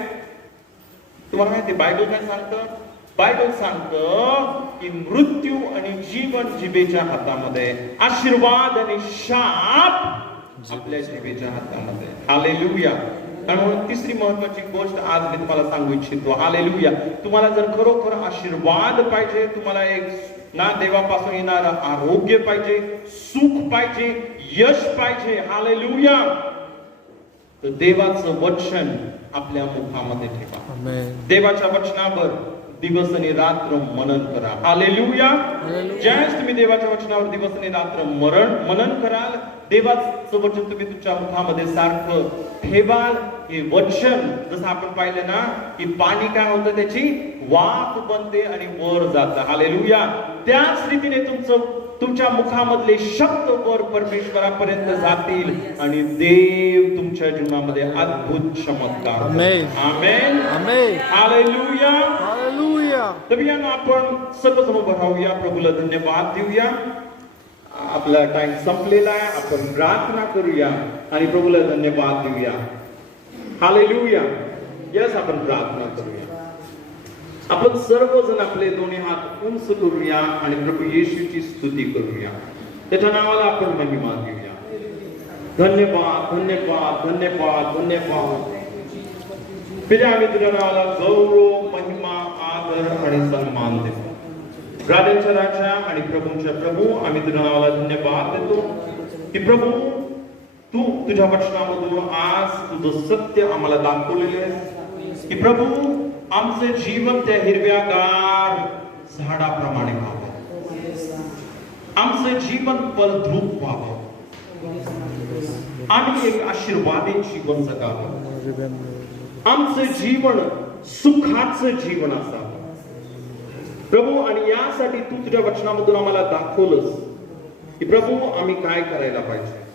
तुम्हाला माहिती बायबल काय सांगतं? बायबल सांगतं की मृत्यू आणि जीवन जिभेच्या हातामध्ये, आशीर्वाद आणि शाप आपल्या जिभेच्या हातामध्ये. हालेलुया. आणि म्हणून तिसरी महत्वाची गोष्ट आज मी तुम्हाला सांगू इच्छितो. हालेलुया. तुम्हाला जर खरोखर आशीर्वाद पाहिजे, तुम्हाला एक ना देवापासून येणार आरोग्य पाहिजे, सुख पाहिजे, यश पाहिजे, हालेलुया, तर देवाचं वचन आपल्या मुखामध्ये ठेवा. आमेन. देवाच्या वचनावर दिवस आणि रात्र मनन करा. हालेलुया. ज्यावेळेस तुम्ही देवाच्या वचनावर दिवस आणि रात्र मनन कराल, देवाचं वचन तुम्ही तुमच्या मुखामध्ये सारखं ठेवाल, हे वचन जसं आपण पाहिलं ना की पाणी काय होतं, त्याची वाफ बनते आणि वर जातं. हालेलुया. त्याच रीतीने तुमच्या मुखामधले शब्द वर परमेश्वरापर्यंत जातील आणि देव तुमच्या जीवनामध्ये अद्भुत चमत्कार. आमेन. आमेन. आमेन. हालेलुया. हालेलुया. तरी आपण सर्वजण उभं राहूया, प्रभूला धन्यवाद देऊया. आपला टाइम संपलेला आहे, आपण प्रार्थना करूया आणि प्रभूला धन्यवाद देऊया. हालेलुया. यस, आपण प्रार्थना करूया. आपण सर्वजण आपले दोन्ही हात उंच करूया आणि प्रभू येशूची स्तुती करूया. त्याच्या नावाला आपण महिमा देऊया. धन्यवाद, धन्यवाद, धन्यवाद, धन्यवाद. पिता, आम्ही तुझ्या नावाला गौरव, महिमा, आदर आणि सन्मान देतो. राजांच्या राजा आणि प्रभूंच्या प्रभू, आम्ही तुझ्या नावाला धन्यवाद देतो की प्रभू तू तुझ्या वचनामधून आज तुझं सत्य आम्हाला दाखवलेले आहे की प्रभू आमचे जीवन त्या हिरव्यागार झाडाप्रमाणे व्हावं, आमचं जीवन फलद्रूप व्हावं, आम्ही एक आशीर्वादित जीवन जगावं, आमचं जीवन सुखाचं जीवन असावं प्रभू. आणि यासाठी तू तुझ्या वचनामधून आम्हाला दाखवलंस की प्रभू आम्ही काय करायला पाहिजे.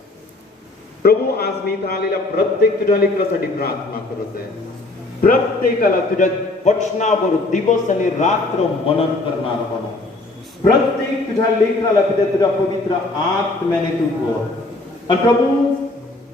प्रभू, आज मी इथं आलेल्या प्रत्येक तुझ्या लेकरासाठी प्रार्थना करत आहे. प्रत्येकाला तुझ्या वचनावर दिवस आणि रात्र मनन करणार बनव. प्रत्येक तुझ्या लेकराला तुझ्या पवित्र आत्म्याने तू कर. आणि प्रभू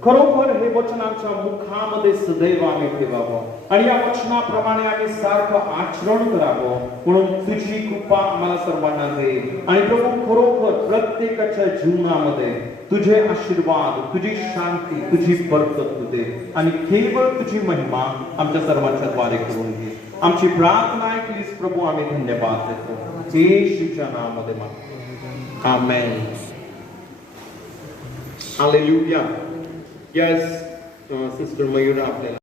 खरोखर हे वचन आमच्या मुखामध्ये सदैव आम्ही ठेवावं आणि या वचनाप्रमाणे आम्ही सारखं आचरण करावं, म्हणून तुझी कृपा आम्हाला सर्वांना दे. आणि प्रभू खरोखर प्रत्येकाच्या जीवनामध्ये तुझे आशीर्वाद, तुझी शांती, तुझी बरकत तू दे आणि केवळ तुझी महिमा आमच्या सर्वांच्या द्वारे करून घे. आमची प्रार्थना ऐकलीस प्रभू, आम्ही धन्यवाद देतो येशूच्या नावामध्ये मागतो. आमेन. हालेलुया. Yes, Sister Mayura आपल्याला